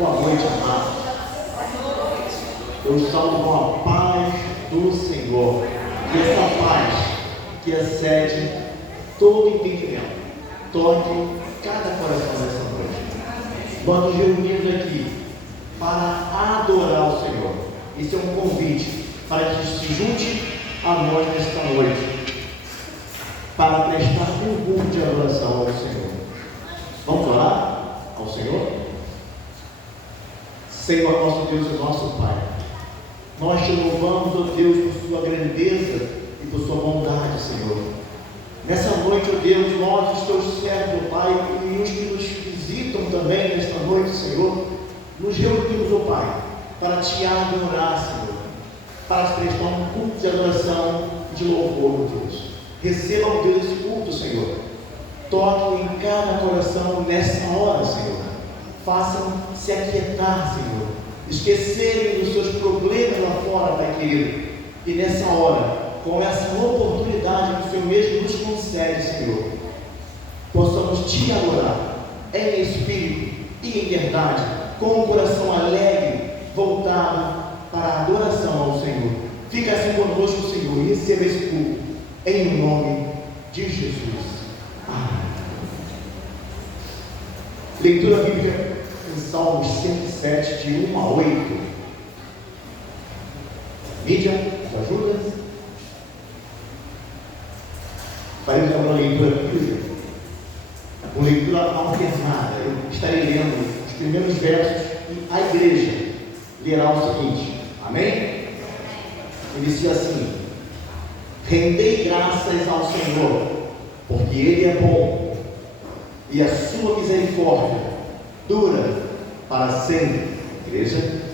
Boa noite, amados. Eu salvo com a paz do Senhor. E essa paz que excede todo entendimento, toque cada coração nessa noite. Nós nos reunimos aqui para adorar o Senhor. Esse é um convite para que se junte a nós nesta noite, para prestar um culto de adoração ao Senhor. Vamos orar ao Senhor? Senhor, nosso Deus e nosso Pai, nós te louvamos, ó Deus, por sua grandeza e por sua bondade, Senhor. Nessa noite, ó Deus, nós, os teus servos, ó Pai, e os que nos visitam também nesta noite, Senhor, nos reunimos, ó Pai, para te adorar, Senhor, para prestar um culto de adoração e de louvor, ó Deus. Receba, ó Deus, esse culto, Senhor. Toque em cada coração nessa hora, Senhor. Façam se aquietar, Senhor, esquecerem dos seus problemas lá fora, Pai querido, e nessa hora, com essa oportunidade que o Senhor mesmo nos concede, Senhor, possamos te adorar em espírito e em verdade, com o coração alegre, voltado para a adoração ao Senhor. Fica assim conosco, Senhor, e receba esse culto, em nome de Jesus. Amém. Leitura bíblica em Salmos 107, de 1 a 8. Mídia, nos ajuda? Faremos agora uma leitura bíblica, com leitura alternada. Eu estarei lendo os primeiros versos e a igreja lerá o seguinte. Amém? Inicia assim: rendei graças ao Senhor, porque Ele é bom, e a sua misericórdia dura para sempre. Igreja.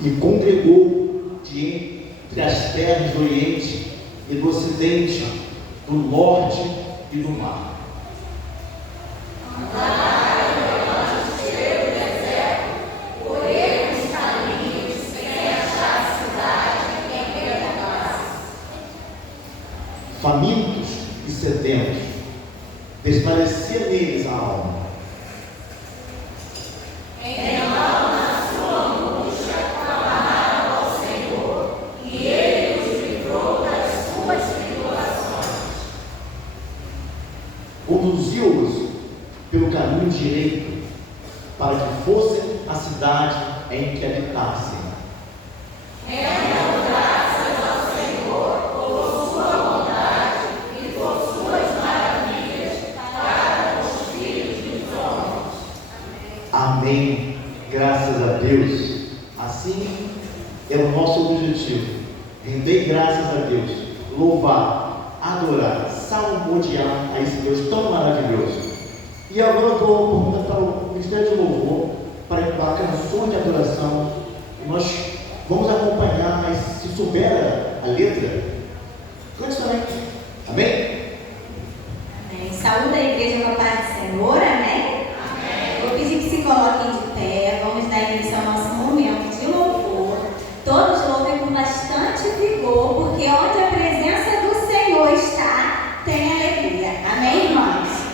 E congregou de entre as terras do Oriente e do Ocidente, do Norte e do Mar. Famintos e sedentos, desfalecia neles a alma. Então, na sua angústia, clamaram ao Senhor, e Ele os livrou das suas tribulações. Conduziu-os pelo caminho direito, para que fossem a cidade em que habitassem. Amém. Graças a Deus. Assim é o nosso objetivo. Render graças a Deus, louvar, adorar, salmodiar a esse Deus tão maravilhoso. E agora eu vou perguntar para o Ministério de Louvor para entoar canções de adoração. E nós vamos acompanhar, mas se souber a letra, cante também. Amém? Amém. Saúde a igreja com a paz do Senhor. Amém? Vou pedir que se coloquem de pé, vamos dar início ao nosso momento de louvor. Todos louvem com bastante vigor, porque onde a presença do Senhor está, tem alegria. Amém, irmãos?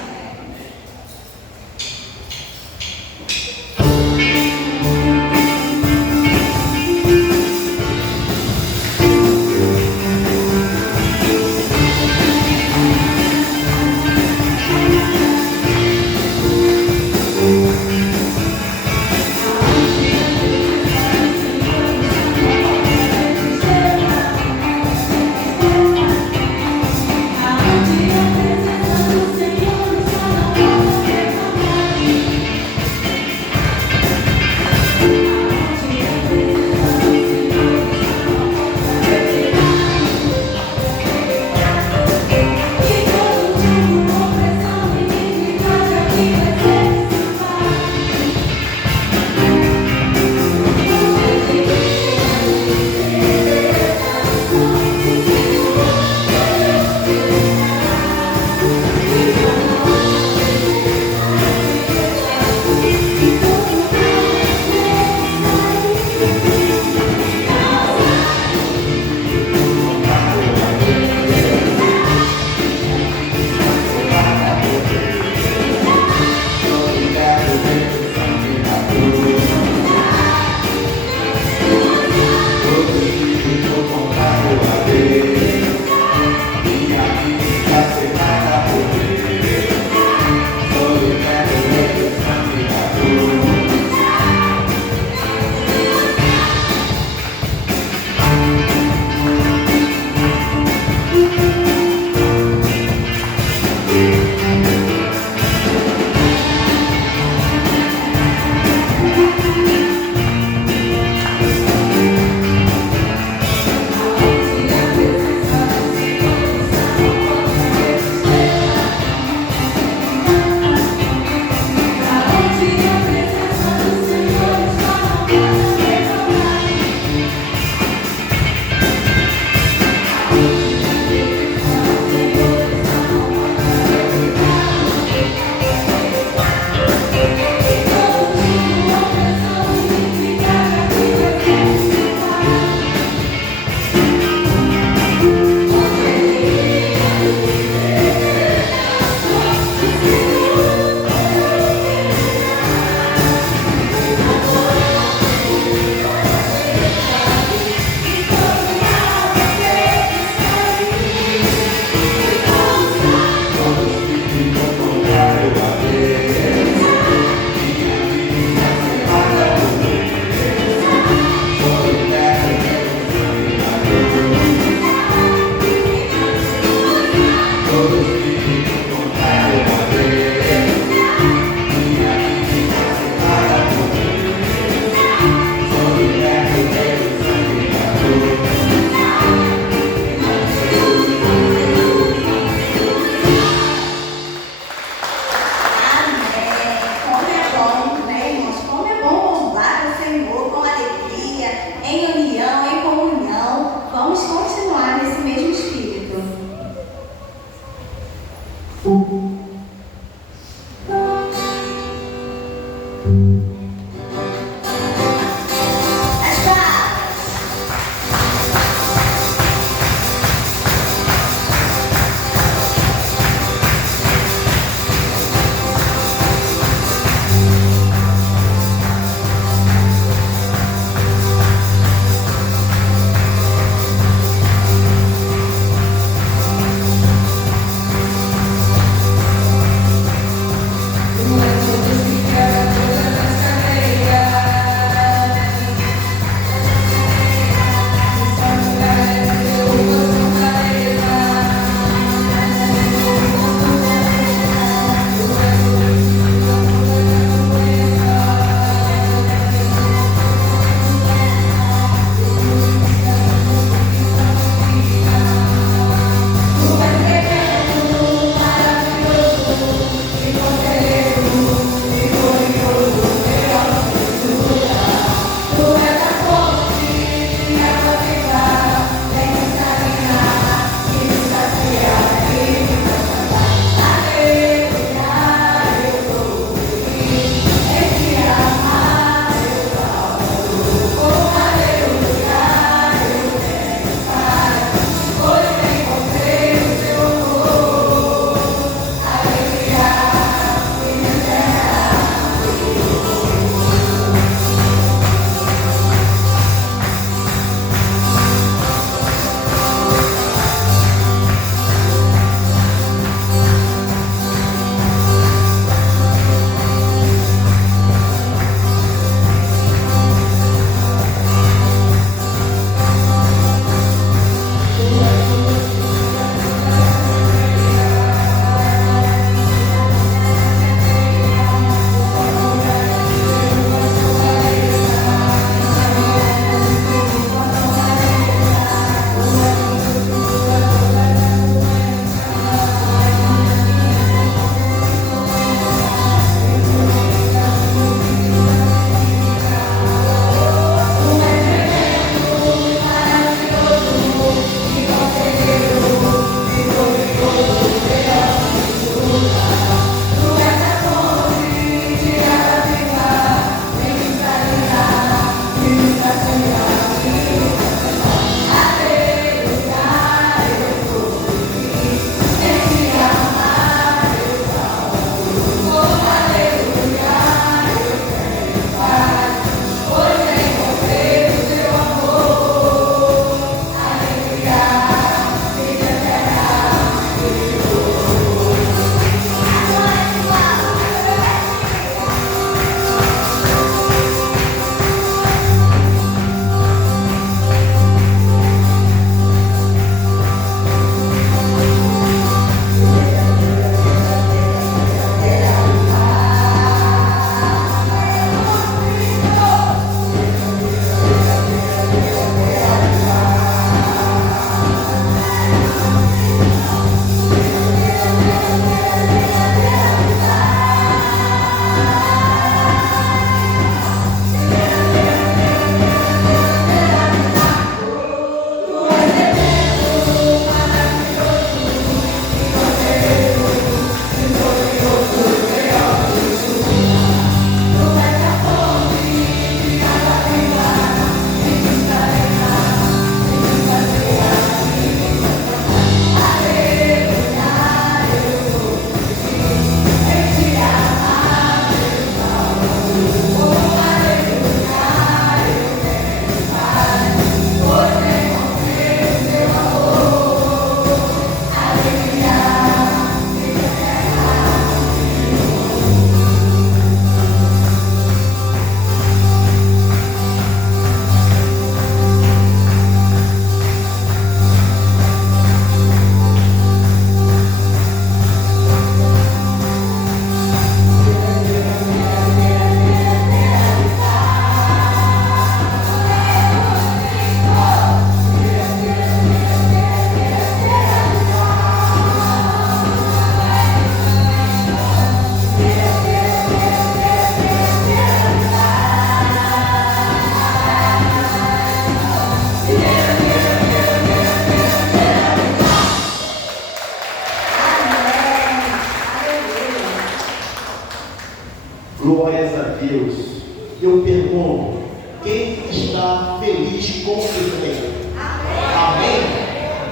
Glórias a Deus. Eu pergunto, quem está feliz com o Senhor? Amém?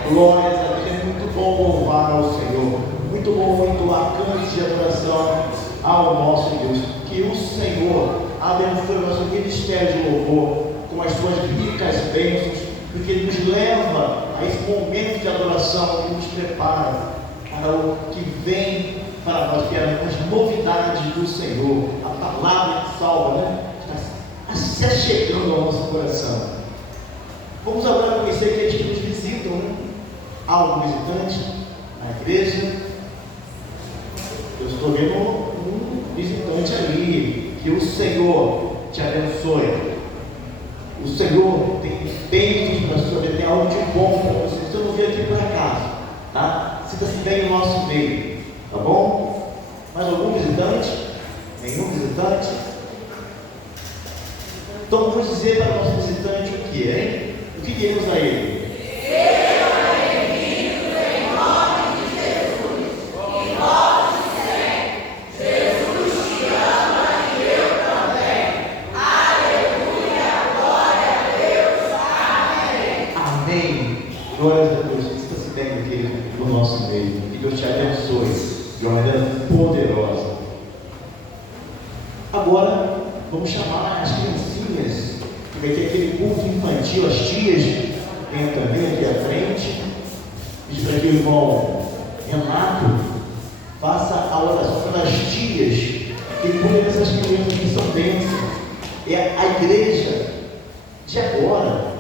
Glórias a Deus. É muito bom louvar ao Senhor. Muito bom entoar cantos de adoração ao nosso Deus. Que o Senhor abençoe o nosso ministério de louvor com as suas ricas bênçãos, porque Ele nos leva a esse momento de adoração que nos prepara para o que vem para nós, que é as novidades do Senhor, a palavra que salva, né? Está se achegando ao nosso coração. Vamos agora conhecer aqueles que nos visitam, né? Há algum visitante na igreja? Eu estou vendo um visitante ali. Que o Senhor te abençoe. O Senhor tem bênçãos para a sua vida, tem algo de bom para você. Você não veio aqui por acaso, tá? Sinta-se bem no nosso meio, tá bom? Mais algum visitante? Nenhum visitante? Então vamos dizer para o nosso visitante o que é, hein? O que diremos a ele? Glórias a Deus, sinta-se bem aqui no nosso meio. Que Deus te abençoe de uma maneira poderosa. Agora, vamos chamar as criancinhas, que vai ter aquele culto infantil, as tias, venham também aqui à frente. Pedir para que o irmão Renato faça a oração pelas tias, que cuidem dessas crianças que são bênçãos. É a igreja de agora.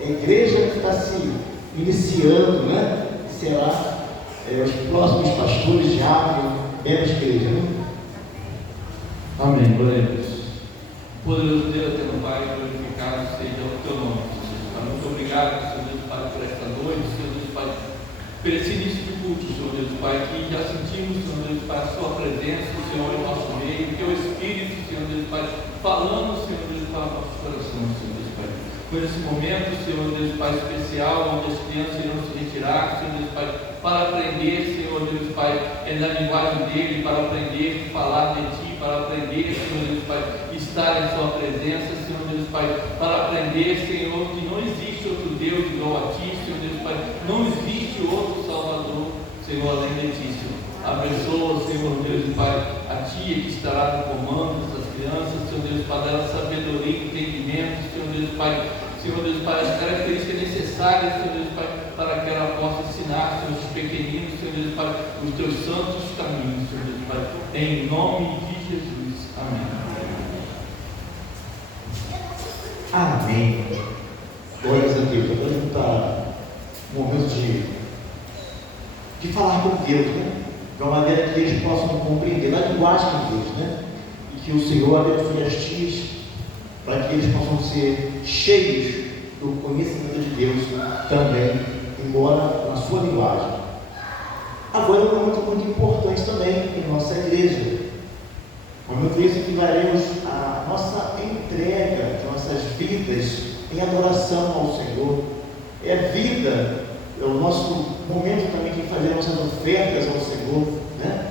A igreja que está se iniciando, né? Será os próximos pastores de abrem menos igreja, né? Amém, glória a Deus. Poderoso Deus, teu Pai, glorificado seja o teu nome, Senhor. Muito obrigado, Senhor Deus Pai, por esta noite, Senhor Deus Pai, por esse início de culto, Senhor Deus Pai, que já sentimos, Senhor Deus Pai, a sua presença, o Senhor, em nosso meio, o teu Espírito, Senhor Deus Pai, falando, Senhor Deus Pai, aos nossos corações, Senhor Deus Pai. Por esse momento, Senhor Deus Pai, especial, onde as crianças irão se retirar, Senhor Deus Pai, para aprender, Senhor Deus Pai, na linguagem dele, para aprender a falar de Ti, para aprender, Senhor Deus Pai, estar em Sua presença, Senhor Deus Pai, para aprender, Senhor, que não existe outro Deus igual a Ti, Senhor Deus Pai, não existe outro Salvador, Senhor, além de Ti, Senhor. Abençoa, Senhor Deus Pai, a Tia que estará no comando dessas crianças, Senhor Deus Pai, dar sabedoria e entendimento, Senhor Deus Pai, as características necessárias, Senhor Deus Pai, para que ela possa ensinar, Senhor, os pequeninos, Senhor Deus Pai, os teus santos caminhos, Senhor Deus Pai, em nome de Jesus. Amém. Amém. Glórias a Deus. Agora vamos para um momento de falar com Deus, né? De uma maneira que eles possam compreender a linguagem de Deus, né? E que o Senhor abençoe as tias, para que eles possam ser cheios do conhecimento de Deus também, embora na sua linguagem. Agora é um momento muito importante também em nossa igreja. Um momento esse que faremos a nossa entrega de nossas vidas em adoração ao Senhor. É a vida, é o nosso momento também de fazer nossas ofertas ao Senhor, né?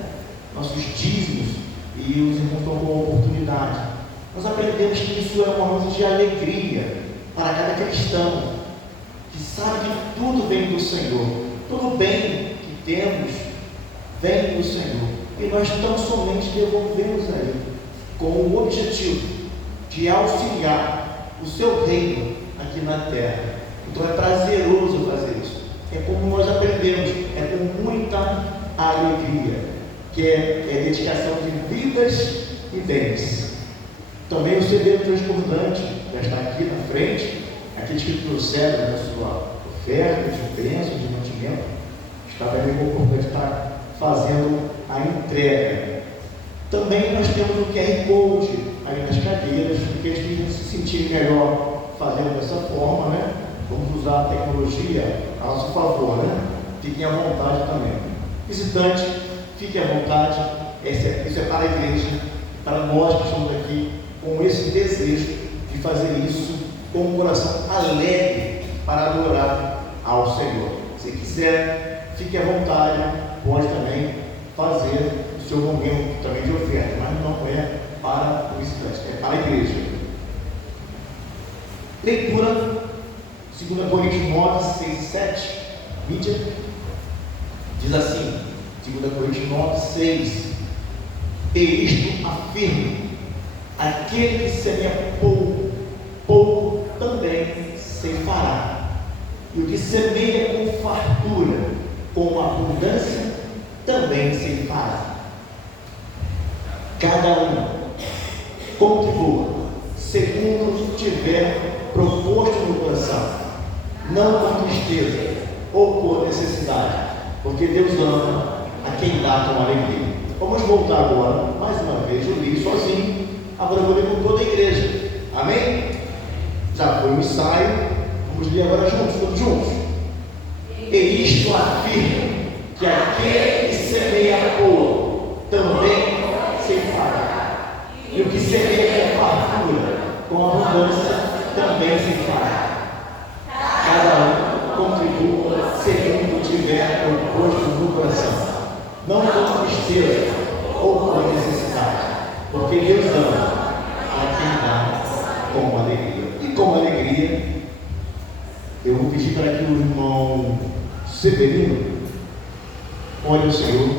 Nossos dízimos, e os irmãos estão com a oportunidade. Nós aprendemos que isso é um momento de alegria para cada cristão, que sabe que tudo vem do Senhor, todo bem que temos vem do Senhor, e nós tão somente devolvemos a Ele, com o objetivo de auxiliar o seu reino aqui na terra. Então é prazeroso fazer isso, é como nós aprendemos, é com muita alegria, que é dedicação de vidas e bens. Também o CD transbordante já está aqui na frente, aqueles que trouxeram a sua oferta de bênção, de mantimento, está bem importante estar fazendo a entrega. Também nós temos o QR Code ali nas cadeiras, porque eles precisam se sentir melhor fazendo dessa forma, né? Vamos usar a tecnologia a nosso favor, né? Fiquem à vontade também. Visitante, fique à vontade, isso é para a igreja, para nós que estamos aqui com esse desejo de fazer isso com um coração alegre para adorar ao Senhor. Se quiser, fique à vontade, pode também fazer o seu momento também de oferta, mas não é para o visitante, para a igreja. Leitura, 2 Coríntios 9, 6 e 7. Mídia diz assim, 2 Coríntios 9, 6: E isto afirmo: aquele que semeia pouco, pouco também ceifará. E o que semeia com fartura, com abundância, também ceifará. Cada um contribua segundo tiver proposto no coração, não com tristeza ou por necessidade, porque Deus ama a quem dá com alegria. Vamos voltar agora, mais uma vez. Eu li sozinho, agora eu vou ler com toda a igreja. Amém? Já foi um ensaio, vamos ler agora juntos, todos juntos. E isto afirma que aquele que semeia pouco também ceifará, e o que semeia com fartura, com abundância, também ceifará. Cada um contribua segundo tiver proposto no coração, não com tristeza ou por necessidade, porque Deus ama a quem dá com alegria. E com alegria, eu vou pedir para que o irmão Severino olhe o Senhor,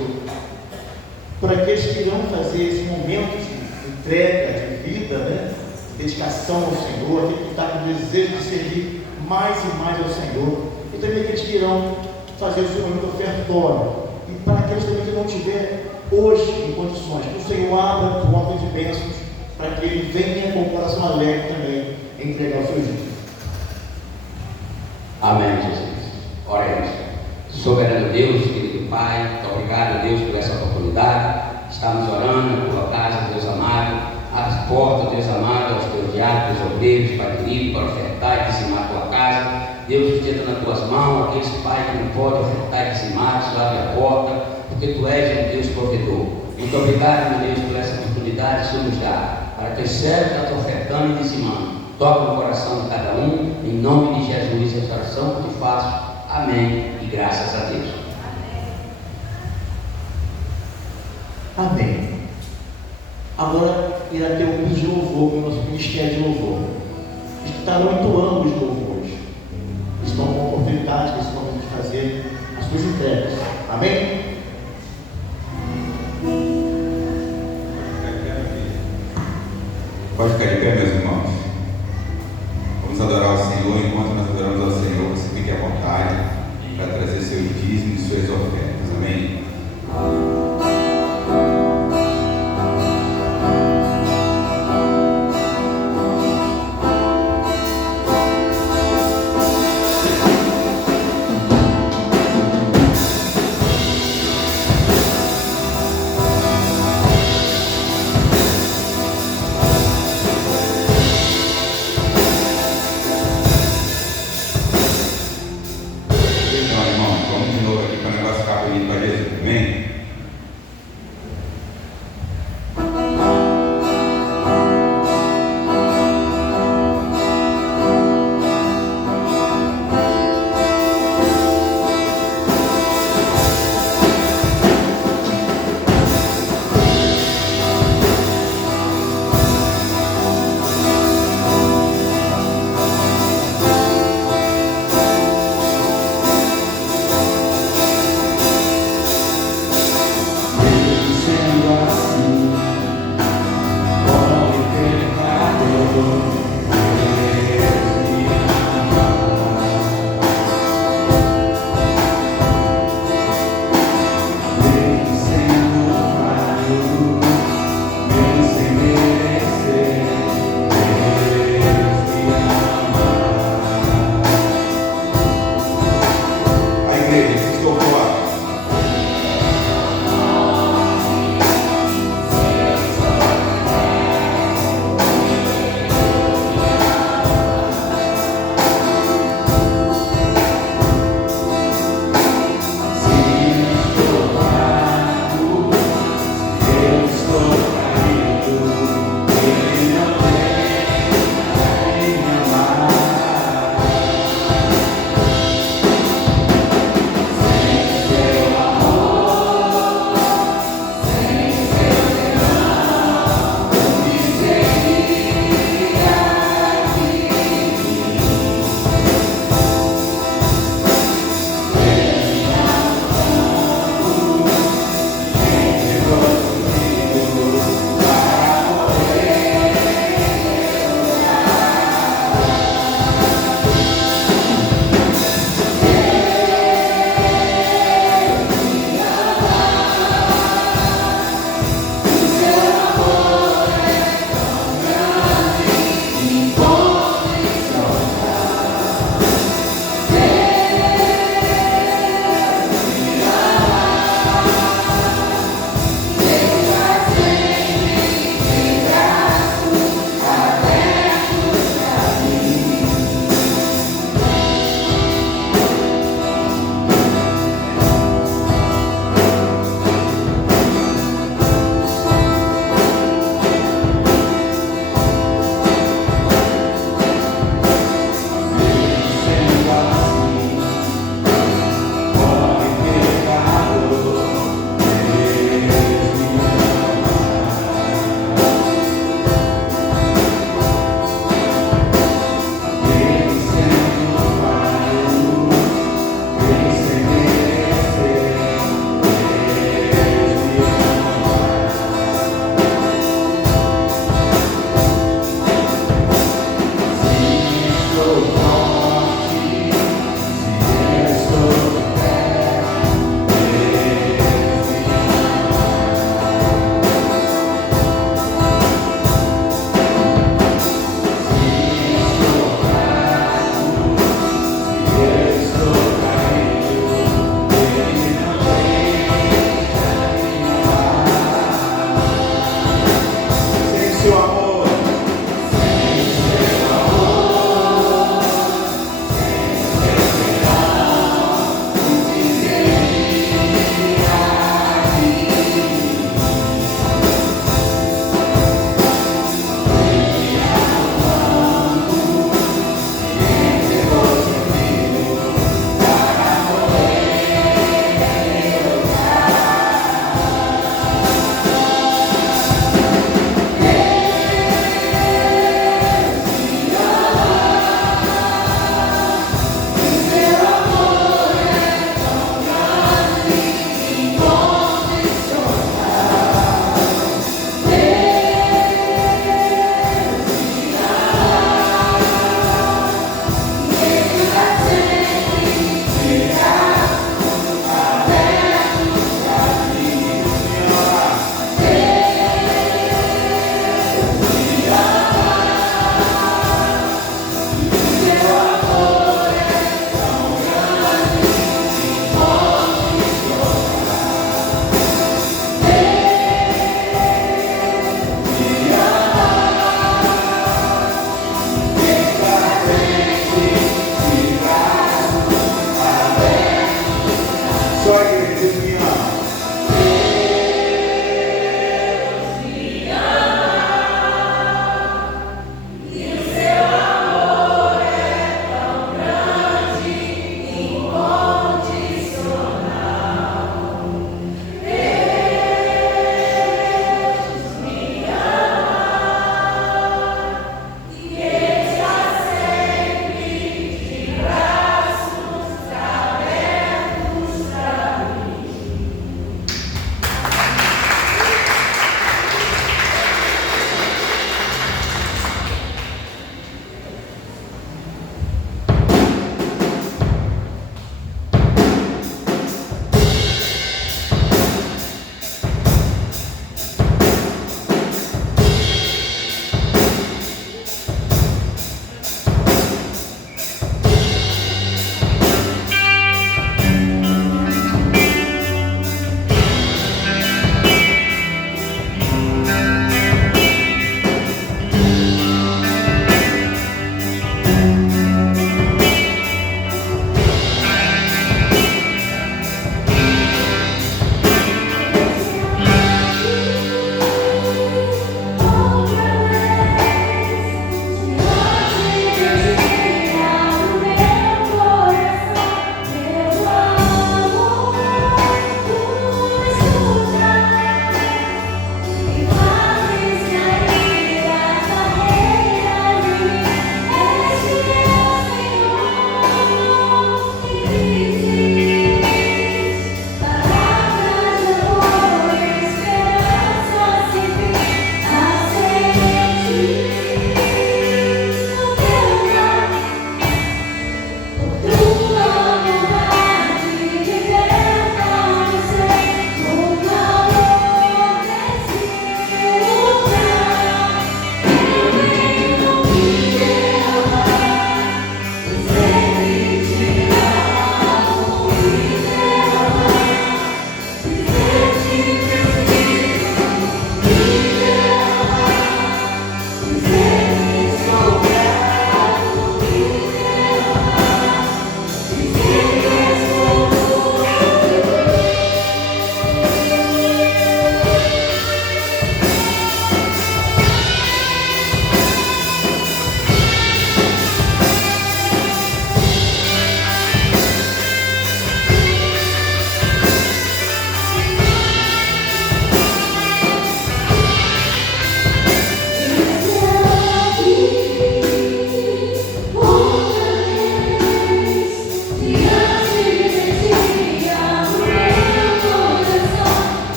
para aqueles que irão fazer esse momento de entrega, de vida, né? Dedicação ao Senhor, aquele que está com desejo de servir mais e mais ao Senhor, e também aqueles que irão fazer o seu momento ofertório, e para aqueles também que não tiver hoje em condições, que o Senhor abra portas de bênçãos, para que ele venha com o coração alegre também entregar o seu dízimo. Amém, Jesus. Oremos. Soberano Deus, querido Pai, muito obrigado, Deus, por essa oportunidade. Estamos orando na tua casa, Deus amado. Abre as portas, Deus amado, aos teus diáconos, teus obreiros, Pai querido, para ofertar e dizimar a tua casa. Deus, te está nas tuas mãos, aqueles, Pai, que não podem ofertar e dizimar, Senhor, abre a porta, porque tu és um Deus provedor. Muito obrigado, meu Deus, por essa oportunidade que o Senhor nos dá, para que os servos que estão ofertando e dizimando, toque no coração de cada um, em nome de Jesus, essa oração que te faço. Amém, e graças a Deus. Amém. Agora irá ter um vídeo de louvor com o nosso ministério de louvor. Estarão entoando os louvores. Estão com a oportunidade nesse momento de fazer as suas entregas. Amém? Pode ficar de pé, meus irmãos. Vamos adorar o Senhor. Enquanto nós adoramos ao Senhor, você fique à vontade para trazer seus dízimos e suas ofertas. Amém?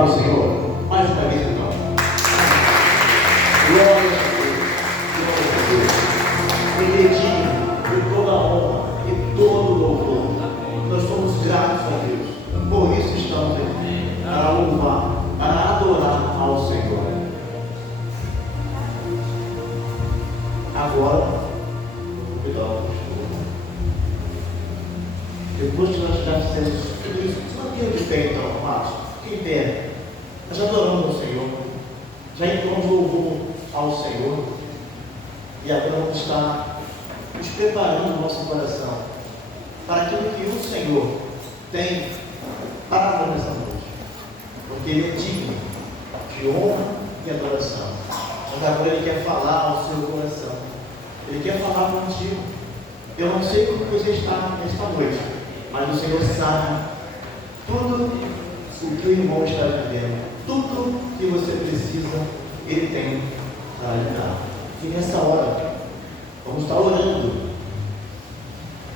adorar o Senhor? Mais uma vez, então. Glória a Deus. Glória a Deus. Ele é digno de toda a honra e todo o louvor. Nós somos gratos a Deus. Por isso estamos aqui, para louvar, para adorar ao Senhor. Agora, cuidado, depois que nós já fizemos tudo isso, mantenha de pé então, amados, em pé. Nós já adoramos ao Senhor, já entramos louvor ao Senhor, e agora vamos estar nos preparando o nosso coração para aquilo que o Senhor tem para nessa noite, porque Ele é digno de honra e adoração. Mas agora Ele quer falar ao seu coração, Ele quer falar contigo. Eu não sei como você está nesta noite, mas o Senhor sabe tudo o que o irmão está vivendo, tudo que você precisa, Ele tem para lhe dar. E nessa hora, vamos estar orando.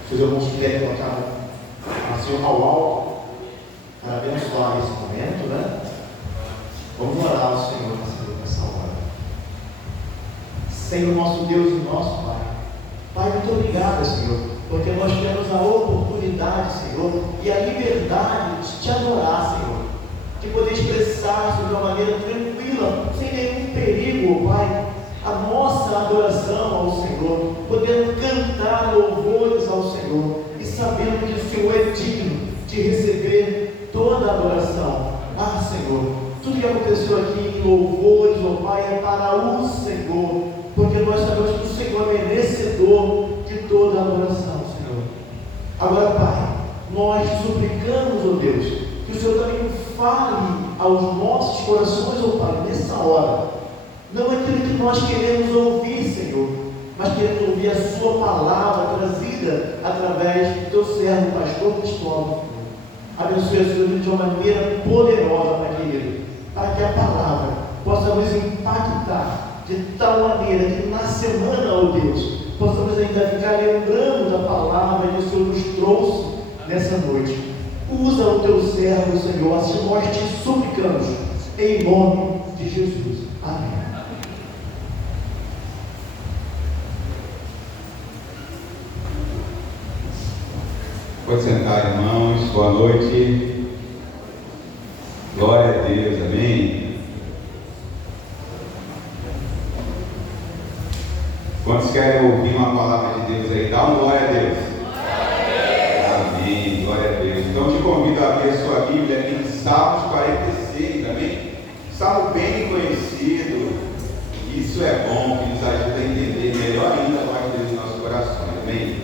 Se os irmãos quiserem colocar assim ao alto, para abençoar esse momento, né? Vamos orar ao Senhor nessa hora. Senhor, nosso Deus e nosso Pai. Pai, muito obrigado, Senhor, porque nós temos a oportunidade, Senhor, e a liberdade de te adorar, Senhor, de poder expressar de uma maneira tranquila, sem nenhum perigo, Pai, a nossa adoração ao Senhor, podendo cantar louvores ao Senhor e sabendo que o Senhor é digno de receber toda a adoração. Ah, Senhor, tudo que aconteceu aqui em louvores, ó Pai, é para o Senhor, porque nós sabemos que o Senhor é merecedor de toda a adoração, Senhor. Agora, Pai, nós suplicamos, ó Deus, que o Senhor também fale aos nossos corações, ó Pai, nessa hora. Não aquilo que nós queremos ouvir, Senhor, mas queremos ouvir a Sua palavra trazida através do Teu servo, pastor Cristóvão. Abençoe a Senhor de uma maneira poderosa, Pai querido, para que a palavra possa nos impactar de tal maneira que na semana, ó Deus, possamos ainda ficar lembrando da palavra que o Senhor nos trouxe nessa noite. Usa o Teu servo, Senhor, assim nós te suplicamos, em nome de Jesus. Amém. Pode sentar, irmãos. Boa noite. Glória a Deus. Amém. Quantos querem ouvir uma palavra de Deus aí? Dá um glória a Deus. Amém. Glória a Deus. Então te convido a abrir a sua Bíblia em Salmos 46. Amém? Salmo bem conhecido. Isso é bom, que nos ajuda a entender melhor ainda a voz de Deus em nossos corações. Amém?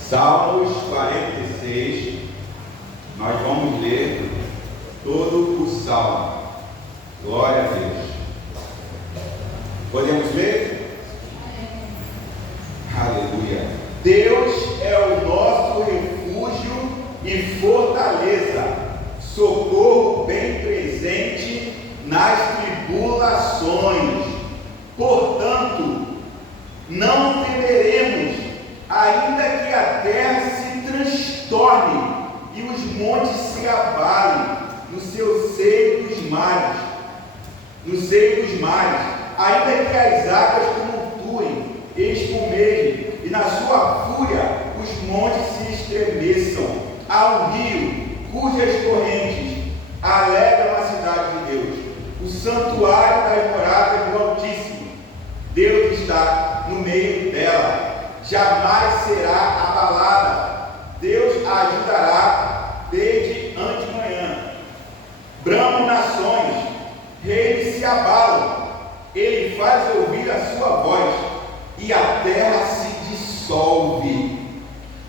Salmos 46, nós vamos ler todo o salmo. Glória a Deus. Podemos ler? Aleluia. Deus é o nosso refúgio e fortaleza, socorro bem presente nas tribulações. Portanto, não temeremos, ainda que a terra se transtorne e os montes se abalem no seu seio dos mares, ainda que as águas tumultuem e espumejem, e na sua fúria os montes se estremeçam. Há um rio cujas correntes alegram a cidade de Deus, o santuário das moradas do Altíssimo. Deus está no meio dela, jamais será abalada. Deus a ajudará desde antemanhã. Bramam nações, reinos se abalam. Ele faz ouvir a sua voz e a terra se dissolve.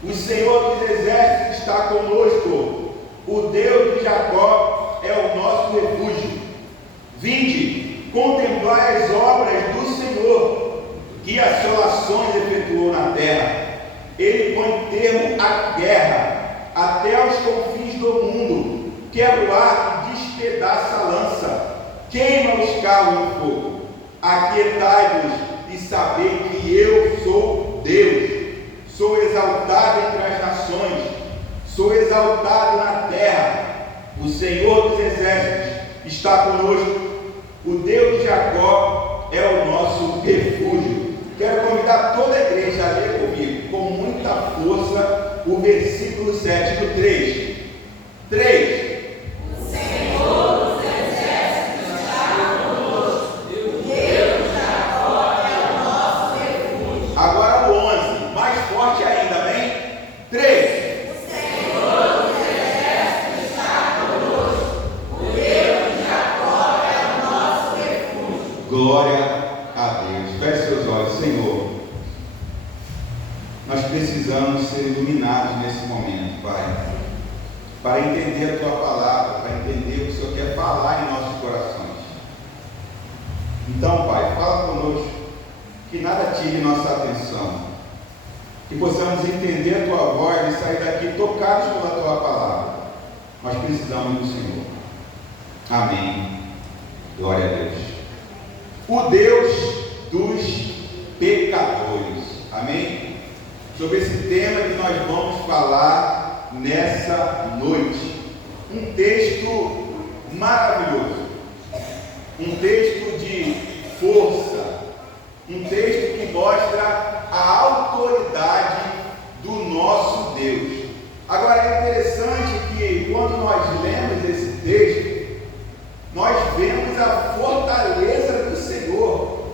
O Senhor dos exércitos está conosco. O Deus de Jacó é o nosso refúgio. Vinde, contemplai as obras do Senhor, que assolações efetuou na terra. Ele põe termo à guerra até aos confins do mundo, quebra o arco e despedaça a lança, queima os carros em fogo. Aquietai-vos e sabei que eu sou Deus. Sou exaltado entre as nações, Sou exaltado na terra. O Senhor dos exércitos está conosco. O Deus de Jacó é o nosso refúgio. Quero convidar toda a igreja a ler comigo, com muita força, o versículo 7 do 3. 3. O Senhor dos exércitos está conosco. O Deus de Jacó é o nosso refúgio. Agora o 11, mais forte ainda, amém? 3. Glória a Deus. Feche seus olhos. Senhor, nós precisamos ser iluminados nesse momento, Pai, para entender a Tua palavra, para entender o que o Senhor quer falar em nossos corações. Então, Pai, fala conosco, que nada tire nossa atenção, que possamos entender a Tua voz e sair daqui tocados pela Tua palavra. Nós precisamos do Senhor. Amém. Glória a Deus. O Deus dos pecadores. Amém? Sobre esse tema que nós vamos falar nessa noite. Um texto maravilhoso. Um texto de força. Um texto que mostra a autoridade do nosso Deus. Agora é interessante que quando nós lemos esse texto, nós vemos a fortaleza do Senhor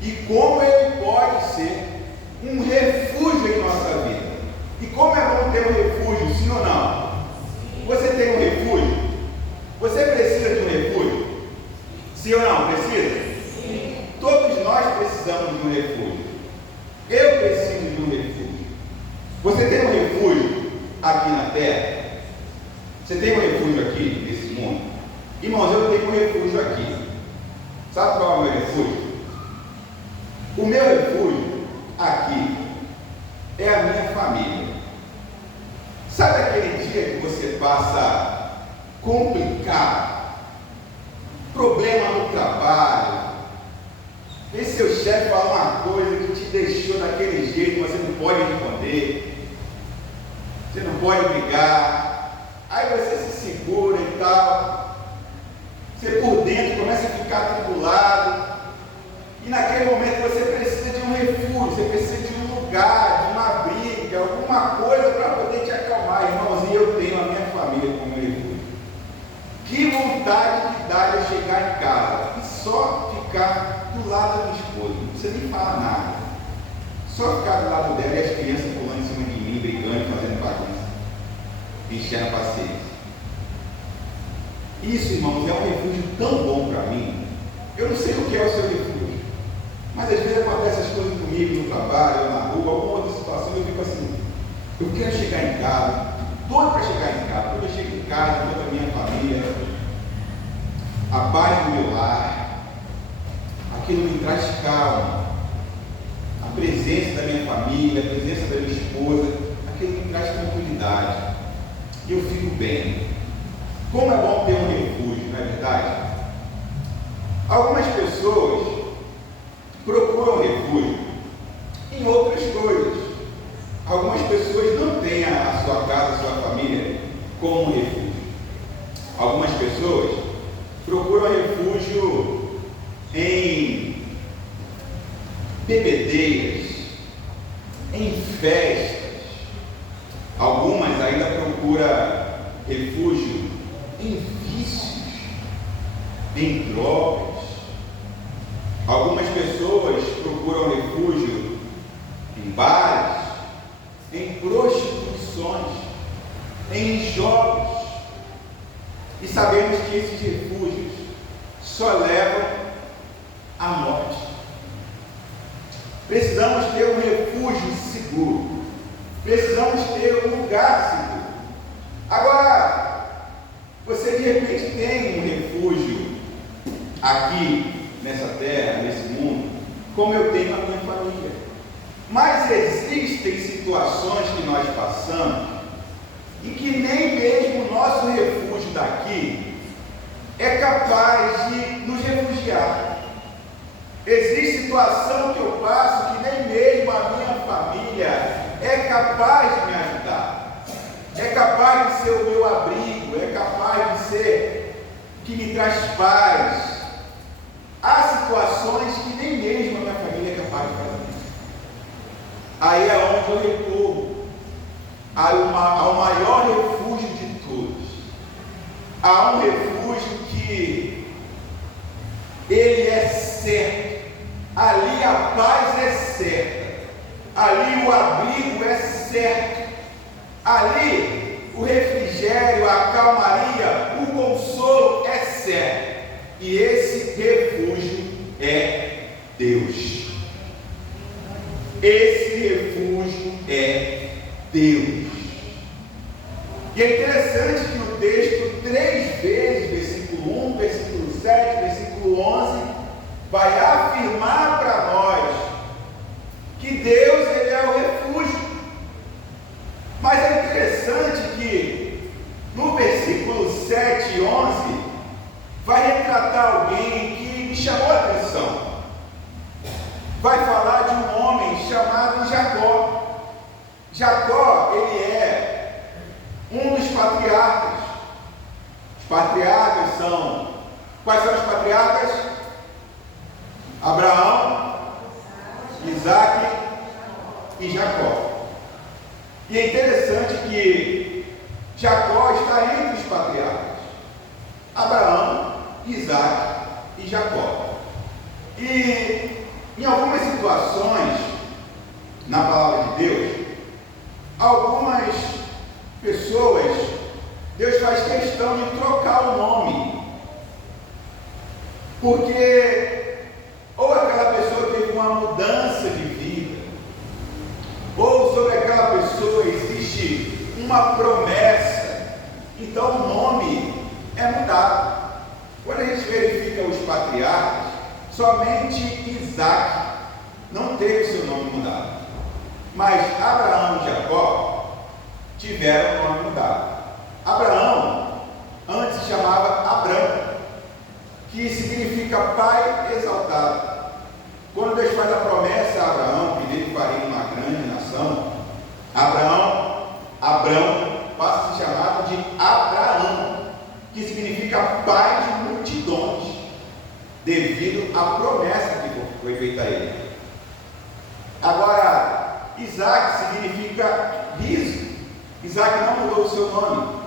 e como Ele pode ser um refúgio em nossa vida. E como é bom ter um refúgio, sim ou não? Você tem um refúgio? Você precisa de um refúgio? Sim ou não? Precisa? Sim. Todos nós precisamos de um refúgio. Eu preciso de um refúgio. Você tem um refúgio aqui na terra? Você tem um refúgio aqui nesse mundo? Irmãos, eu tenho um refúgio aqui. Sabe qual é o meu refúgio? O meu refúgio aqui é a minha família. Sabe aquele dia que você passa complicado, problema no trabalho, e seu chefe fala uma coisa que te deixou daquele jeito, você não pode responder, você não pode brigar, aí você se segura e tal. Você por dentro começa a ficar atribulado, e naquele momento você precisa de um refúgio, você precisa de um lugar, de uma briga, alguma coisa para poder te acalmar. Irmãos, e eu tenho a minha família como refúgio. Que vontade que dá de eu chegar em casa e só ficar do lado da minha esposa, não precisa nem falar nada, só ficar do lado dela e as crianças pulando em cima de mim, brigando, fazendo bagunça, enchendo a paciência. Isso, irmãos, é um refúgio tão bom para mim. Eu não sei o que é o seu refúgio, mas às vezes acontecem essas coisas comigo no trabalho, na rua, alguma outra situação, eu fico assim, eu quero chegar em casa, doido para chegar em casa. Quando eu chego em casa, com a minha família, a paz do meu lar, aquilo me traz calma, a presença da minha família, a presença da minha esposa, aquilo me traz tranquilidade, e eu fico bem. Como é bom ter um refúgio, não é verdade? Algumas pessoas procuram refúgio em outras coisas. Algumas pessoas não têm a sua casa, a sua família como um refúgio. Algumas pessoas procuram refúgio em bebedeiras, em festas. Algumas ainda procuram refúgio em vícios, em drogas. Algumas pessoas procuram refúgio em bares, em prostituições, em jogos. E sabemos que esses refúgios só levam à morte. Precisamos ter um refúgio seguro. Precisamos ter um lugar seguro. Agora, você de repente tem um refúgio aqui nessa terra, nesse mundo, como eu tenho na minha família. Mas existem situações que nós passamos e que nem mesmo o nosso refúgio daqui é capaz de nos refugiar. Existe situação que eu passo que nem mesmo a minha família é capaz de me ajudar, é capaz aí é onde eu recorro ao maior refúgio de todos. Há um refúgio que ele é certo. Ali a paz é certa. Ali o abrigo é certo. Ali o refrigério, a calmaria, o consolo é certo. E esse refúgio é Deus. Esse refúgio é Deus. E é interessante que o texto, 3 vezes, versículo 1, versículo 7, versículo 11, vai afirmar para nós que Deus, ele é o refúgio. Mas é interessante que no versículo 7 e 11 vai retratar alguém que me chamou a atenção. Vai falar de um homem chamado Jacó. Jacó, ele é um dos patriarcas. Os patriarcas são... Quais são os patriarcas? Abraão, Isaac e Jacó. E é interessante que Jacó está entre os patriarcas. Abraão, Isaac e Jacó. E em algumas situações, na palavra de Deus, algumas pessoas, Deus faz questão de trocar o nome. Porque ou aquela pessoa teve uma mudança de vida, ou sobre aquela pessoa existe uma promessa, então o nome é mudado. Quando a gente verifica os patriarcas, somente Isaac não teve seu nome mudado, mas Abraão e Jacó tiveram o nome mudado. Abraão antes se chamava Abrão, que significa pai exaltado. Quando Deus faz a promessa a Abraão, que dele faria uma grande nação, Abrão passa a ser chamado de Abraão, que significa pai de multidões, devido à promessa que foi feita a ele. Agora, Isaac significa riso. Isaac não mudou o seu nome,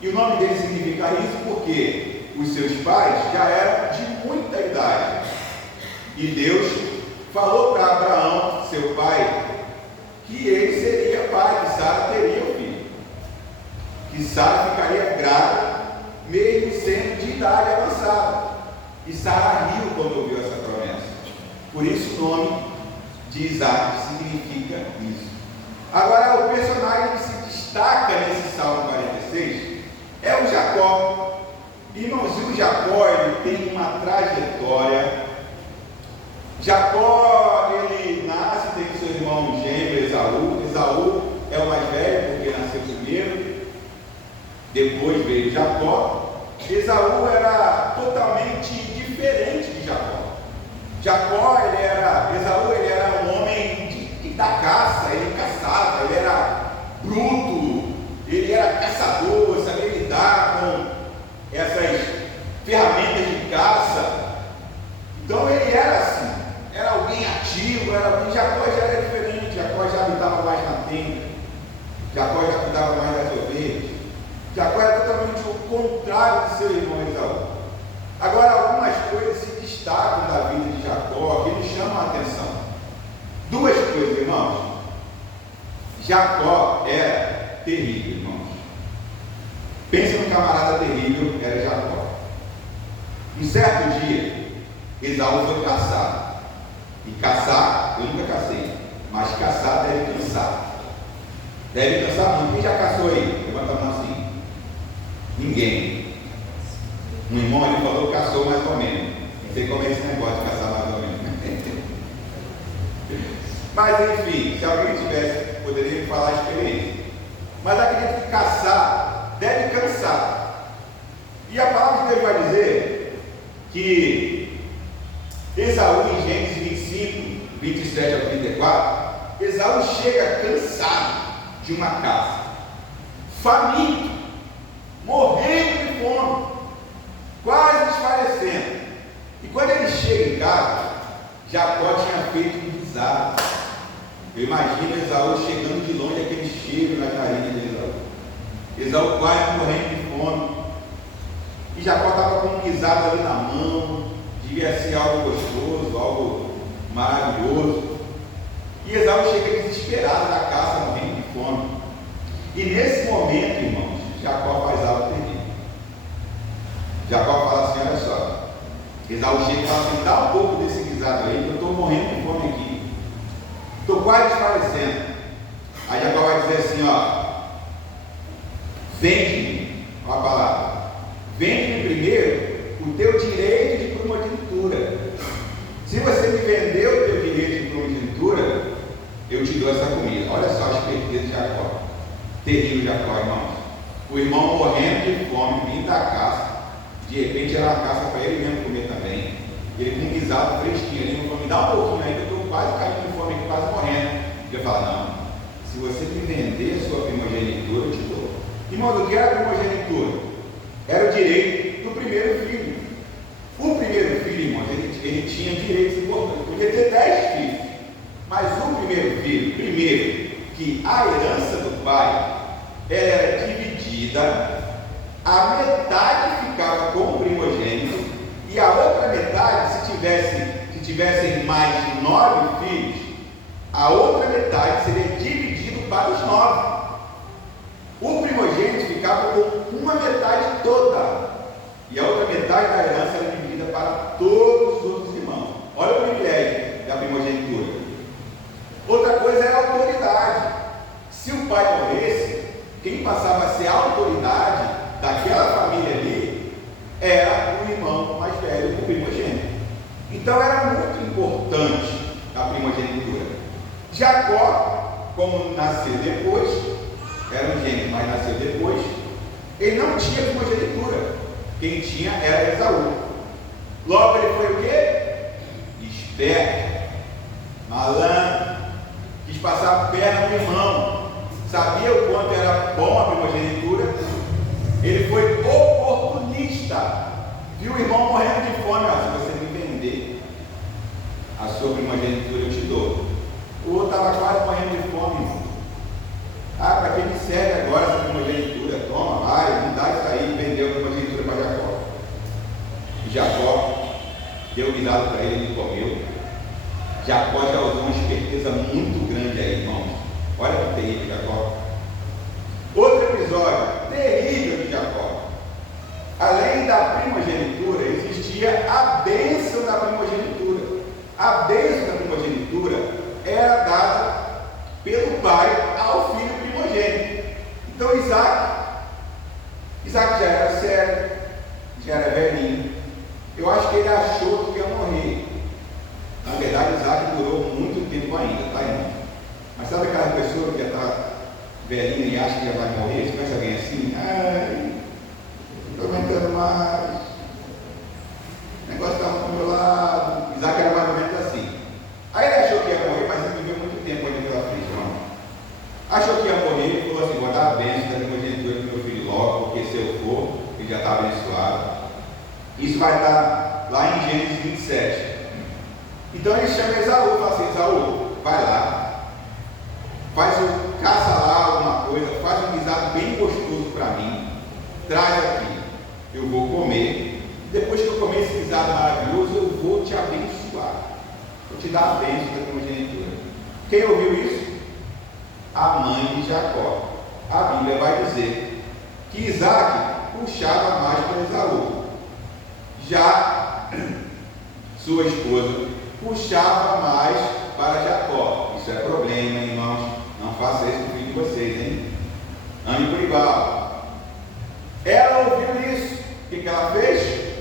e o nome dele significa riso porque os seus pais já eram de muita idade, e Deus falou para Abraão, seu pai, que ele seria pai, que Sara teria um filho, que Sara ficaria grávida, mesmo sendo de idade avançada. E Sara riu quando ouviu essa promessa. Por isso o nome de Isaac significa isso. Agora, o personagem que se destaca nesse Salmo 46 é o Jacó. Irmãos, o Jacó, ele tem uma trajetória. Jacó, ele nasce, tem seu irmão gêmeo Esaú. Esaú é o mais velho porque nasceu primeiro, depois veio Jacó. Esaú era totalmente diferente de Jacó. Esaú ele era um homem da caça, ele caçava, ele era bruto, ele era caçador, sabia lidar com essas ferramentas de caça. Então ele era assim, era alguém ativo, Jacó já era diferente. Jacó já habitava mais na tenda, Jacó já cuidava mais das ovelhas. Jacó era totalmente o contrário de seu irmão Esaú. Agora, algumas coisas se destacam da vida de Jacó que nos chamam a atenção. 2 coisas, irmãos. Jacó era terrível, irmãos. Pensa num camarada terrível, era Jacó. Um certo dia, Esaú foi caçar. E caçar, eu nunca cacei, mas caçar deve cansar. Deve cansar muito. Quem já caçou aí? Levanta a mão assim. Ninguém. Um irmão ali falou que caçou mais ou menos. Não sei como é esse negócio de caçar mais ou menos. Mas enfim, se alguém tivesse, poderia me falar a experiência. Mas acredito que caçar deve cansar. E a palavra de Deus vai dizer que Esaú, em Gênesis 25, 27 a 34, Esaú chega cansado de uma caça, faminto, morrendo de fome, quase desfalecendo. E quando ele chega em casa, Jacó tinha feito um guisado. Eu imagino Esaú chegando de longe, aquele cheiro na narinas de Esaú. Esaú quase morrendo de fome. E Jacó estava com um guisado ali na mão, devia ser algo gostoso, algo maravilhoso. E Esaú chega desesperado da caça, morrendo de fome. E nesse momento, irmãos, Jacó faz algo terrível. Jacó fala assim: olha só. Esaú chega e fala assim: dá um pouco desse guisado aí, que eu estou morrendo de fome aqui. Estou quase desfalecendo. Aí Jacó vai dizer assim: ó, vende-me, olha a palavra, vende-me primeiro o teu direito de primogenitura. Se você me vender o teu direito de primogenitura, eu te dou essa comida. Olha só a esperteza de Jacó. Terrível Jacó, irmãos. O irmão morrendo de fome, vindo da caça. De repente era uma caça para ele mesmo comer também. Ele com um guisado fresquinho ali, falou: me dá um pouquinho aí, que eu estou quase caindo de fome aqui, quase morrendo. Ele fala: não, se você me vender a sua primogenitura, eu te dou. Irmão, o que era a primogenitura? Era o direito do primeiro filho. O primeiro filho, irmão, ele tinha direitos importantes. Podia ter 10 filhos. Mas o primeiro filho, primeiro, que a herança do pai, ela era dividida, a metade ficava com o primogênito e a outra metade, se tivessem mais de 9 filhos, a outra metade seria dividido para os 9. O primogênito ficava com uma metade toda e a outra metade da herança era dividida para todos os outros irmãos. Olha o privilégio da primogenitura. Outra coisa é a autoridade. Se o pai morresse, quem passava a ser a autoridade daquela família ali era o irmão mais velho, o primogênito. Então era muito importante a primogenitura. Jacó, como nasceu depois, era um gênio, mas nasceu depois, ele não tinha primogenitura. Quem tinha era Esaú. Logo ele foi o quê? Esperto, malandro, quis passar a perna no irmão, sabia o quanto era bom a primogenitura. Ele foi oportunista, viu o irmão morrendo de fome: se você me vender a sua primogenitura, eu te dou. O outro estava quase morrendo de fome, irmão. Para que me serve agora essa primogenitura? Toma, vai, me dá isso aí. Vendeu a primogenitura para Jacó. E Jacó deu guisado para ele, ele comeu. Jacó já usou uma esperteza muito grande aí, irmãos. Olha que terrível Jacó. Outro episódio terrível de Jacó. Além da primogenitura, existia a bênção da primogenitura. A bênção da primogenitura era dada pelo pai ao filho primogênito. Então Isaac já era sério, já era velhinho. Eu acho que ele achou que ia morrer. Na verdade, Isaac durou muito tempo ainda, tá, irmão? Mas sabe aquela pessoa que já está velhinho e acha que já vai morrer? Você conhece alguém assim? Ai, não estou aguentando mais, o negócio está muito do meu lado. Isaac era mais ou menos assim. Aí ele achou que ia morrer, mas ele viveu muito tempo ainda pela frente, irmão. Achou que ia morrer e falou assim: vou dar a bênção da primogenitura do meu filho logo, porque se eu for, ele já está abençoado. Isso vai estar lá em Gênesis 27. Então ele chama Esaú e fala assim: Esaú, vai lá, caça lá alguma coisa, faz um guisado bem gostoso para mim, traz aqui, eu vou comer. Depois que eu comer esse guisado maravilhoso, eu vou te abençoar, vou te dar a bênção da primogenitura. Quem ouviu isso? A mãe de Jacó. A Bíblia vai dizer que Isaac puxava mais para Esaú, já sua esposa puxava mais para Jacó. Isso é problema, irmãos. Não faça isso com o filho de vocês, hein? Ame por igual. Ela ouviu isso. O que ela fez?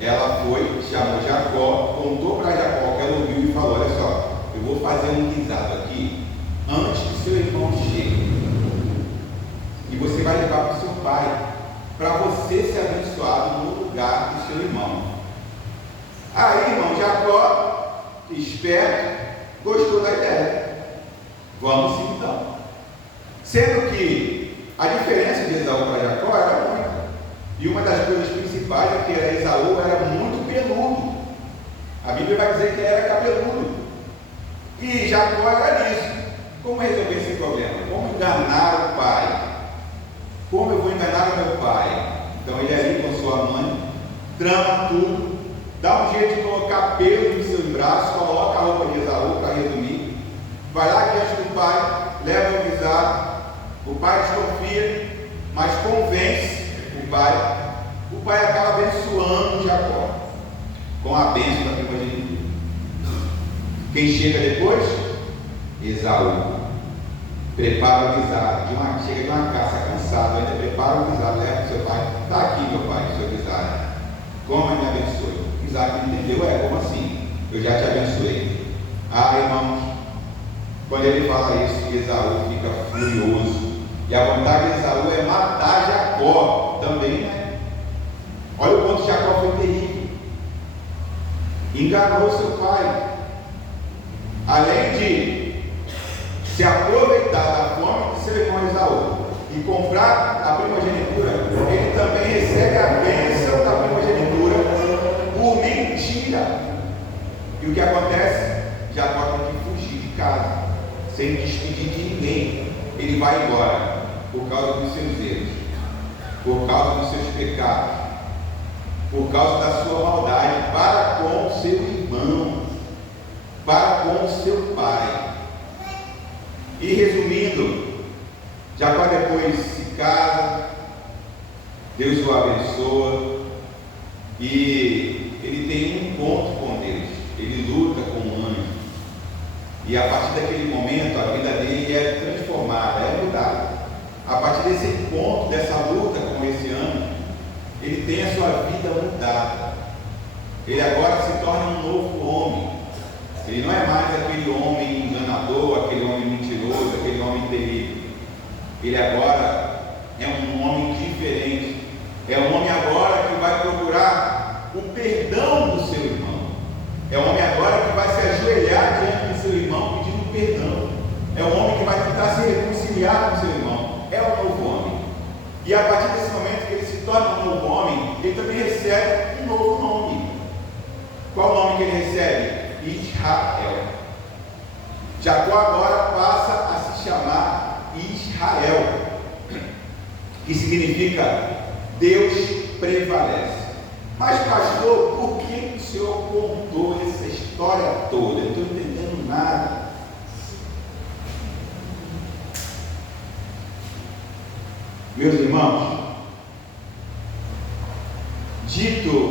Ela foi, chamou Jacó, contou para Jacó que ela ouviu e falou: olha só, eu vou fazer um guisado aqui antes que seu irmão chegue. E você vai levar para o seu pai, para você ser abençoado no lugar do seu irmão. Aí, irmão, Jacó, esperto, gostou da ideia. Vamos sim, então. Sendo que a diferença de Esaú para Jacó era muita. E uma das coisas principais é que Esaú era muito peludo. A Bíblia vai dizer que ele era cabeludo. E Jacó era isso. Como resolver esse problema? Como enganar o pai? Como eu vou enganar o meu pai? Então ele ali com sua mãe, trama tudo, dá um jeito de colocar pelo nos seus braços, coloca a roupa de Esaú para resumir, vai lá diante do pai, leva o avisado, o pai desconfia, mas convence o pai acaba abençoando Jacó, com a bênção da primogenitura. Quem chega depois? Esaú. Prepara o guisado, chega de uma caça cansado, ainda prepara o guisado, leva para o seu pai, está aqui meu pai, o seu guisado, coma e me abençoe. Isaac entendeu, como assim? Eu já te abençoei. Irmãos, quando ele fala isso, Esaú fica furioso, e a vontade de Esaú é matar Jacó, também, né? Olha o quanto Jacó foi terrível, enganou seu pai, além de se aproveitar da fome de seu irmão Esaú e comprar a primogenitura, ele também recebe a bênção da primogenitura por mentira. E o que acontece? Jacó tem que fugir de casa, sem despedir de ninguém. Ele vai embora por causa dos seus erros, por causa dos seus pecados, por causa da sua maldade para com o seu irmão, para com o seu pai. E resumindo, Jacó depois se casa, Deus o abençoa e ele tem um encontro com Deus, ele luta com o anjo, e a partir daquele momento a vida dele é transformada, é mudada. A partir desse encontro, dessa luta com esse anjo, ele tem a sua vida mudada, ele agora se torna um novo homem. Ele não é mais aquele homem enganador, aquele homem mentiroso, aquele homem terrível. Ele agora é um homem diferente. É um homem agora que vai procurar o perdão do seu irmão. É um homem agora que vai se ajoelhar diante do seu irmão pedindo perdão. É um homem que vai tentar se reconciliar com o seu irmão. É um novo homem. E a partir desse momento que ele se torna um novo homem, ele também recebe um novo nome. Qual o nome que ele recebe? Israel. Jacó agora passa a se chamar Israel, que significa Deus prevalece. Mas pastor, por que o senhor contou essa história toda? Eu não estou entendendo nada. Meus irmãos,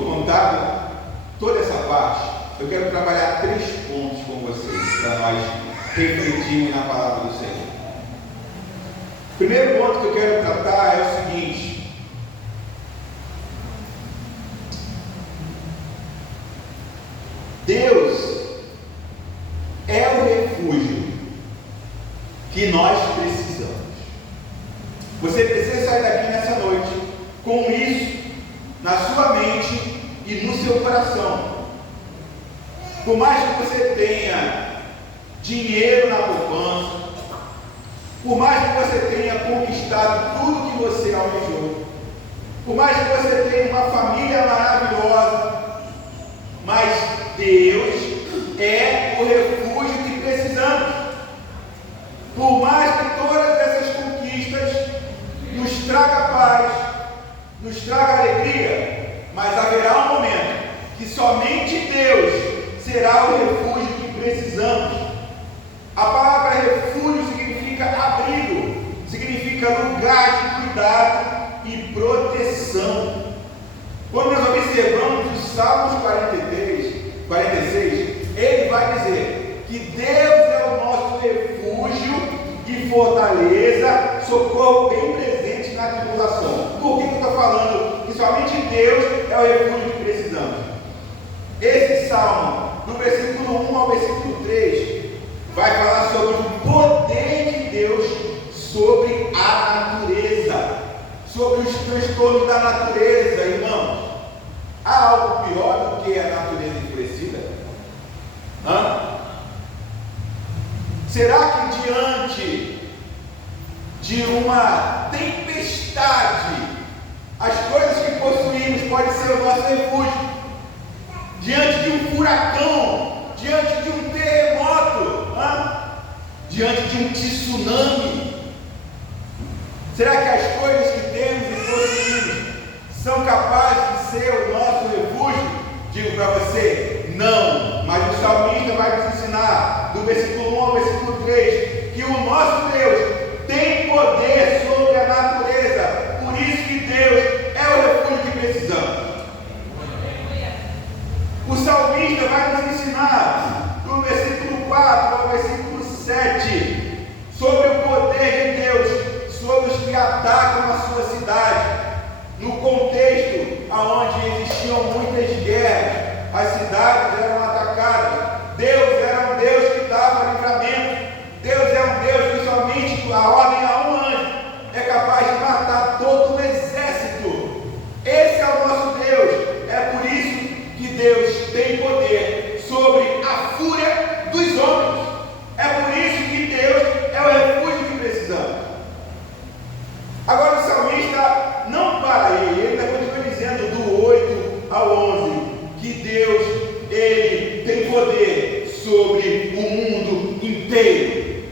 contado toda essa parte, eu quero trabalhar 3 pontos com vocês, para nós refletirmos na palavra do Senhor. O primeiro ponto que eu quero tratar é o seguinte: Deus é o refúgio que nós precisamos. Você precisa sair daqui nessa noite com isso na sua mente e no seu coração. Por mais que você tenha dinheiro na poupança, por mais que você tenha conquistado tudo que você almejou, por mais que você tenha uma família maravilhosa, mas Deus é o refúgio que precisamos. Por mais que todas essas conquistas nos traga paz, nos traga alegria, mas haverá um momento que somente Deus será o refúgio que precisamos. A palavra refúgio significa abrigo, significa lugar de cuidado e proteção. Quando nós observamos os Salmos 46, ele vai dizer que Deus é o nosso refúgio e fortaleza, socorro bem presente na tribulação. Por que eu estou falando que somente Deus é o refúgio que precisamos? Esse salmo, do versículo 1 ao versículo 3, vai falar sobre o poder de Deus sobre a natureza, sobre os transtornos da natureza, irmãos. Há algo pior do que a natureza enfurecida? Será que diante de uma tempestade, as coisas que possuímos podem ser o nosso refúgio? Diante de um furacão, diante de um terremoto, diante de um tsunami? Será que as coisas que temos e possuímos são capazes de ser o nosso refúgio? Digo para você, não. Mas o salmista vai nos ensinar, do versículo 1 ao versículo 3, que o nosso Deus tem poder sobre a natureza. Por isso que Deus é o refúgio que precisamos. O salmista vai nos ensinar, do versículo 4 ao versículo 7, sobre o poder de Deus sobre os que atacam a sua cidade. No contexto onde existiam muitas guerras, as cidades eram atacadas. Deus era um Deus que dava livramento. Deus é um Deus que somente a ordem a um anjo é capaz de matar todo um exército. Esse é o nosso Deus. É por isso que Deus tem poder sobre a fúria dos homens. É por isso que Deus é o refúgio que precisamos. Agora o salmista não para aí, ele ainda continua dizendo do 8 ao 11, que Deus, ele tem poder sobre o mundo inteiro.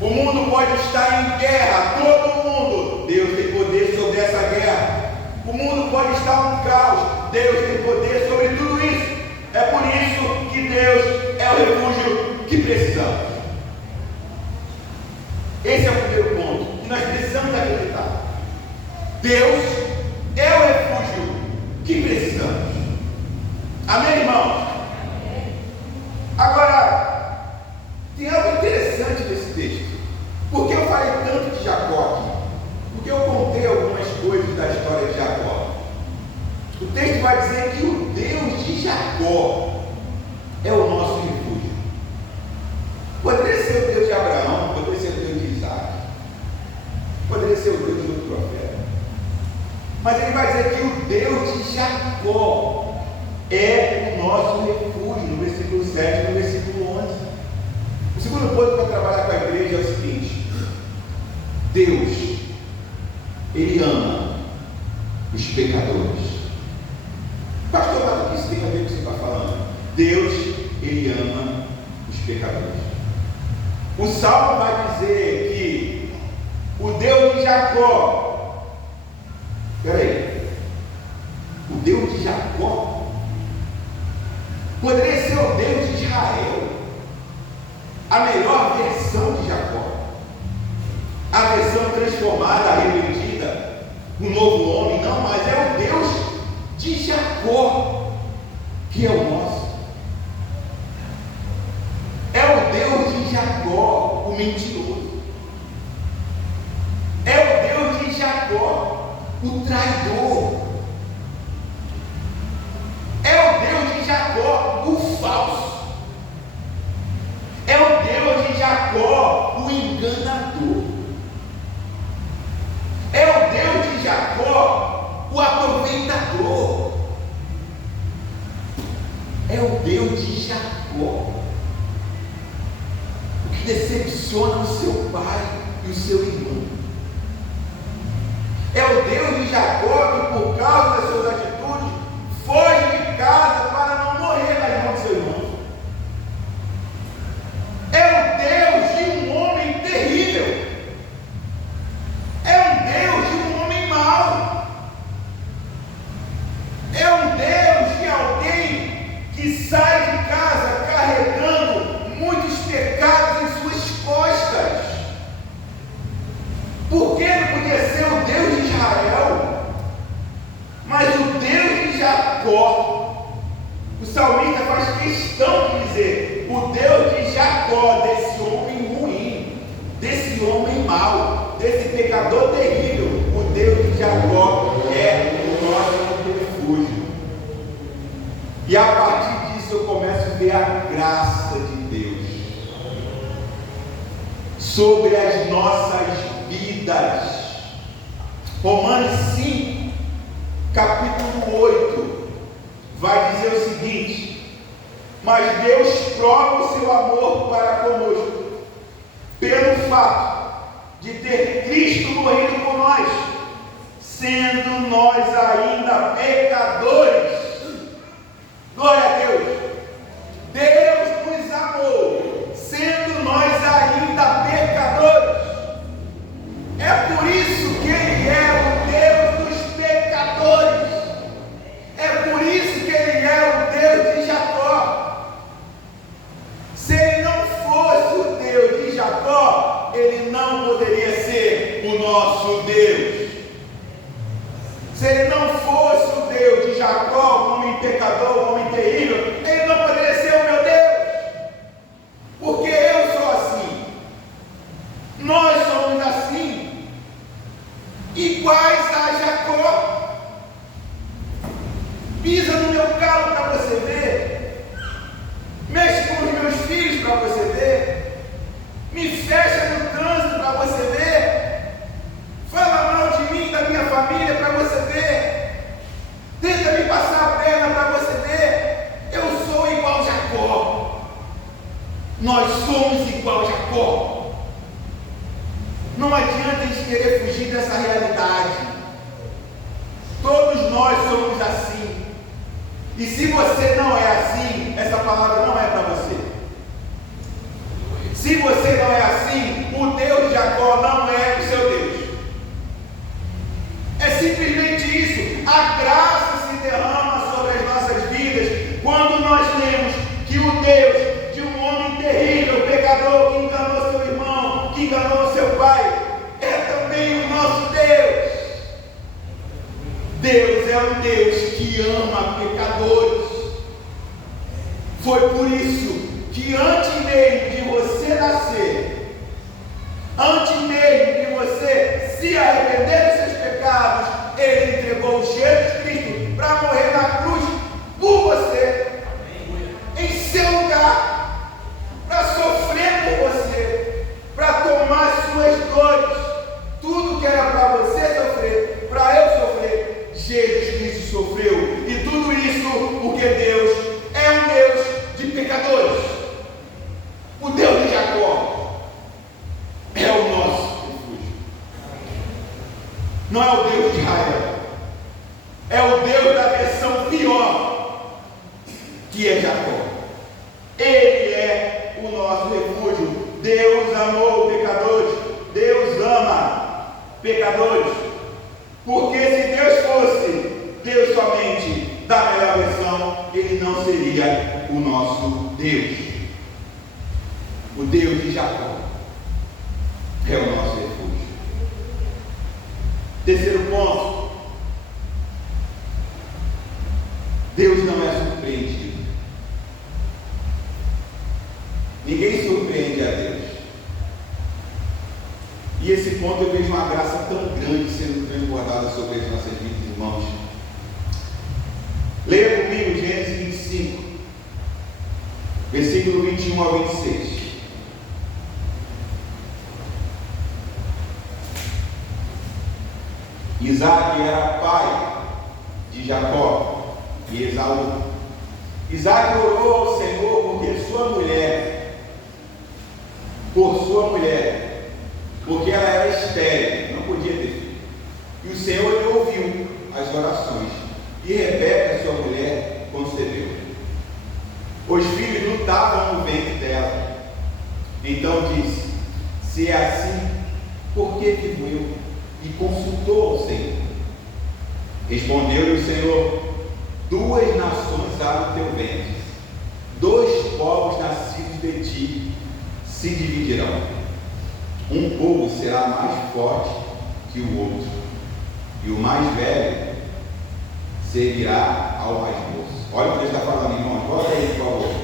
O mundo pode estar em guerra, todo mundo, Deus tem poder sobre essa guerra. O mundo pode estar um caos, Deus tem poder sobre tudo isso. É por isso que Deus é o refúgio que precisamos. Esse é o primeiro ponto que nós precisamos acreditar. Deus é o refúgio que precisamos. Amém, irmãos? Agora, tem algo interessante nesse texto. Por que eu falei tanto de Jacó aqui? Porque eu contei algumas coisas da história de Jacó. O texto vai dizer que o Deus de Jacó é o nosso refúgio. Poderia ser o Deus de Abraão, poderia ser o Deus de Isaac, poderia ser o Deus de outro profeta. Mas ele vai dizer que o Deus de Jacó é o nosso refúgio, no versículo 7 e no versículo 11. O segundo ponto para trabalhar com a igreja é o seguinte: Deus, ele ama os pecadores. Pastor, mas o que isso tem a ver com o que você está falando? Deus, ele ama os pecadores. O Salmo vai dizer que o Deus de Jacó, o Deus de Jacó poderia ser o Deus de Israel, a melhor versão de Jacó, a versão transformada, arrependida, um novo homem. Não, mas é o Deus de Jacó que é o nosso. É o Deus de Jacó, o mentiroso. É o Deus de Jacó, o traidor. É o Deus de Jacó, o falso. É o Deus de Jacó, o enganador. É o Deus de Jacó, o aproveitador. É o Deus de Jacó, o que decepciona o seu pai e o seu irmão. É o Deus de Jacó que, por causa das suas atitudes, foge de casa para não morrer nas mãos do seu irmão. É o Deus de um homem terrível. É um Deus de um homem mau. É um Deus de alguém que sai de casa carregando muitos pecados em suas costas. Por que não podia ser o Deus de Israel, mas o Deus de Jacó? O salmista faz questão de dizer: o Deus de Jacó, desse homem ruim, desse homem mau, desse pecador terrível, o Deus de Jacó é o nosso refúgio. E a partir disso eu começo a ver a graça de Deus sobre as nossas vidas. Romanos 5, capítulo 8, vai dizer o seguinte: mas Deus prova o seu amor para conosco, pelo fato de ter Cristo morrido por nós, sendo nós ainda pecadores. Glória a Deus! Deus nos amou, sendo somos igual a Jacó. Não adianta a gente querer fugir dessa realidade. Todos nós somos assim. E se você não é assim, essa palavra não é para você. Se você não é assim, o Deus de Jacó não é o seu Deus. É simplesmente isso. A graça se derrama sobre as nossas vidas quando nós lemos que o Deus de um homem terrível, pecador, que enganou seu irmão, que enganou seu pai, é também o nosso Deus. Deus é um Deus que ama pecadores. Foi por isso que antes mesmo de você nascer, antes mesmo de você se arrepender dos seus pecados, Ele entregou Jesus Cristo para morrer na cruz por você, em seu lugar, para sofrer por você, para tomar suas dores. Tudo que era para você sofrer, para eu sofrer, Jesus Cristo sofreu. E tudo isso porque Deus é um Deus de pecadores. O Deus de Jacó é o nosso refúgio. Não é o Deus de Israel. É o Deus da versão pior, que é Jacó. Ele é o nosso refúgio. Deus amou pecadores. Deus ama pecadores. Porque se Deus fosse Deus somente da melhor versão, Ele não seria o nosso Deus. O Deus de Jacó é o nosso refúgio. Terceiro ponto: Deus não é surpreendido. Ninguém surpreende a Deus. E esse ponto eu vejo uma graça tão grande sendo transbordada sobre as nossas vidas, irmãos. Leia comigo Gênesis 25, versículo 21 ao 26. Isaac era pai de Jacó e Esaú. Isaac orou ao Senhor por sua mulher, porque ela era estéril, não podia ter filho. E o Senhor lhe ouviu as orações, e Rebeca, sua mulher, concebeu. Os filhos lutavam no ventre dela. Então disse: se é assim, por que vivo eu? E consultou ao Senhor. Respondeu-lhe o Senhor: 2 nações há no teu ventre, 2 povos nascidos de ti se dividirão. Um povo será mais forte que o outro, e o mais velho servirá ao mais moço. Olha o que ele está falando, irmãos. Bota aí, por favor.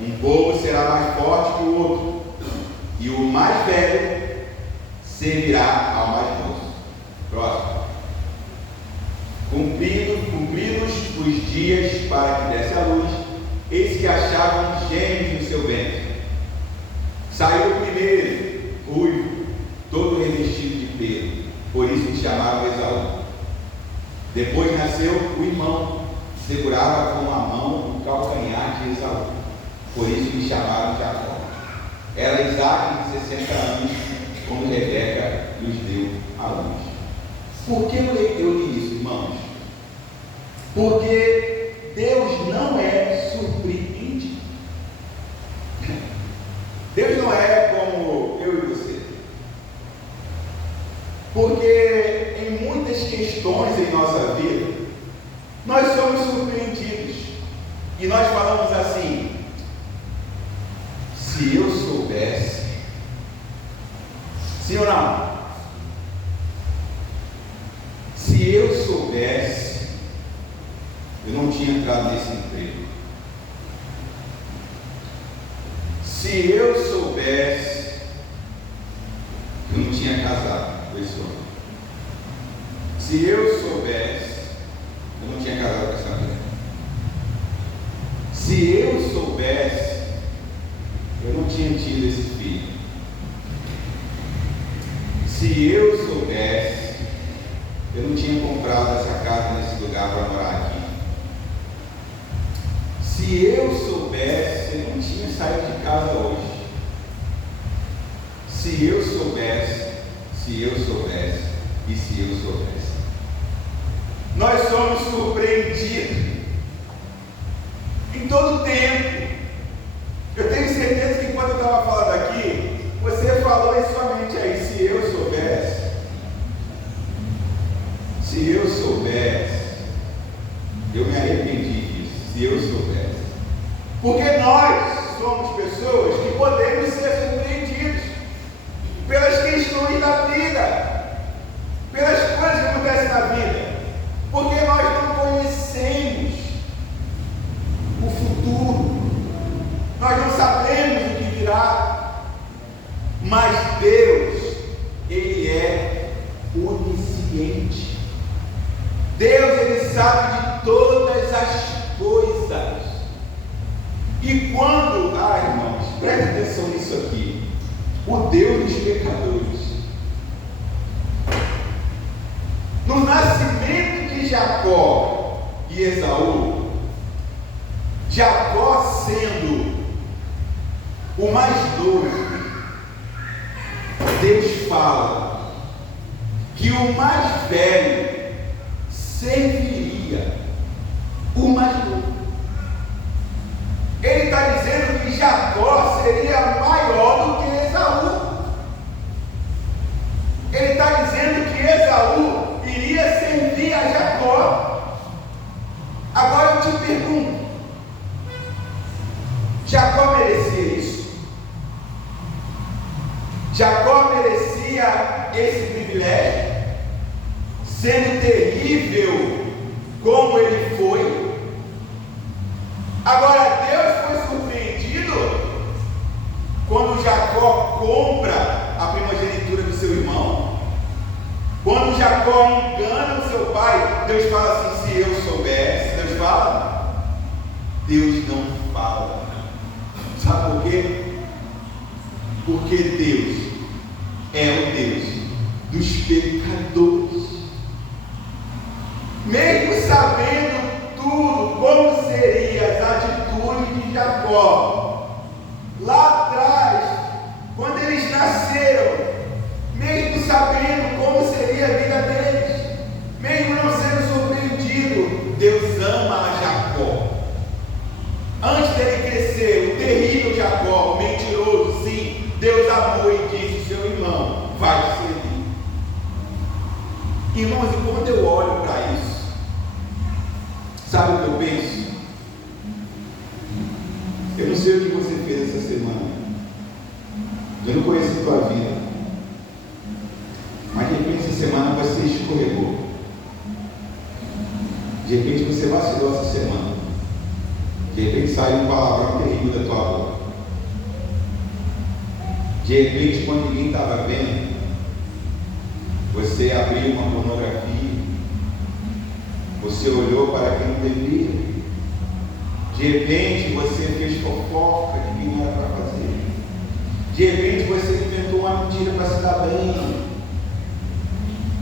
Um povo será mais forte que o outro, e o mais velho servirá ao mais moço. Próximo. Cumpridos os dias para que desse a luz, eis que achavam gêmeos no seu ventre. Saiu o primeiro, ruivo, todo revestido de pelo, por isso lhe chamaram Esaú. Depois nasceu o irmão, segurava com a mão o calcanhar de Esaú, por isso lhe chamaram Jacó. Era Isaac de 60 anos, quando Rebeca lhes deu a luz. Por que eu li isso, irmãos? Porque Deus não é surpreendido. Deus não é como eu e você. Porque em muitas questões em nossa vida, nós somos surpreendidos. E nós falamos assim: se eu soubesse. Sim ou não? Se eu soubesse, eu não tinha entrado nesse emprego. Se eu soubesse, eu não tinha casado com esse homem. Se eu soubesse, eu não tinha casado com essa mulher. Se eu soubesse, eu não tinha tido esse filho. Se eu soubesse, eu não tinha comprado essa casa nesse lugar para morar aqui. Se eu soubesse, eu não tinha saído de casa hoje. Se eu soubesse, e se eu soubesse. Nós somos surpreendidos em todo o tempo. Eu tenho certeza que quando eu estava falando aqui, você falou em sua mente aí, se eu soubesse, eu me arrependi disso, se eu soubesse. Porque nós somos pessoas que podemos ser surpreendidos pelas questões da vida, pelas coisas que acontecem na vida, porque nós não conhecemos o futuro, nós não sabemos o que virá, mas Deus, Ele é onisciente. Deus, Ele sabe de todas as coisas. E quando, irmãos, preste atenção nisso aqui, o Deus dos pecadores, no nascimento de Jacó e Esaú, Jacó sendo o mais novo, Deus fala que o mais velho serviria o mais novo. Ele está dizendo que Jacó seria maior do que Esaú. Ele está dizendo que Esaú iria servir a Jacó. Agora eu te pergunto, Jacó merecia isso? Jacó merecia esse privilégio? Sendo terrível como ele foi? Agora Deus foi surpreendido quando Jacó compra a primogenitura do seu irmão. Quando Jacó engana o seu pai, Deus fala assim, se eu soubesse. Deus fala? Deus não fala. Sabe por quê? Porque Deus é o Deus dos pecadores. Mesmo sabendo tudo, como seriam as atitudes de Jacó, lá atrás, quando eles nasceram, mesmo sabendo como seria a vida deles, mesmo não sendo surpreendido, Deus ama a Jacó. Antes dele crescer, o terrível Jacó, o mentiroso, sim, Deus amou e disse, seu irmão vai te servir. Irmãos, e quando eu olho para isso, sabe o que eu penso? Eu não sei o que você fez essa semana. Eu não conheço a tua vida. Mas de repente essa semana você escorregou. De repente você vacilou essa semana. De repente saiu um palavrão terrível da tua boca. De repente, quando ninguém estava vendo, você abriu uma pornografia. Você olhou para quem não devia. De repente você fez fofoca de quem não era para fazer. De repente você inventou uma mentira para se dar bem.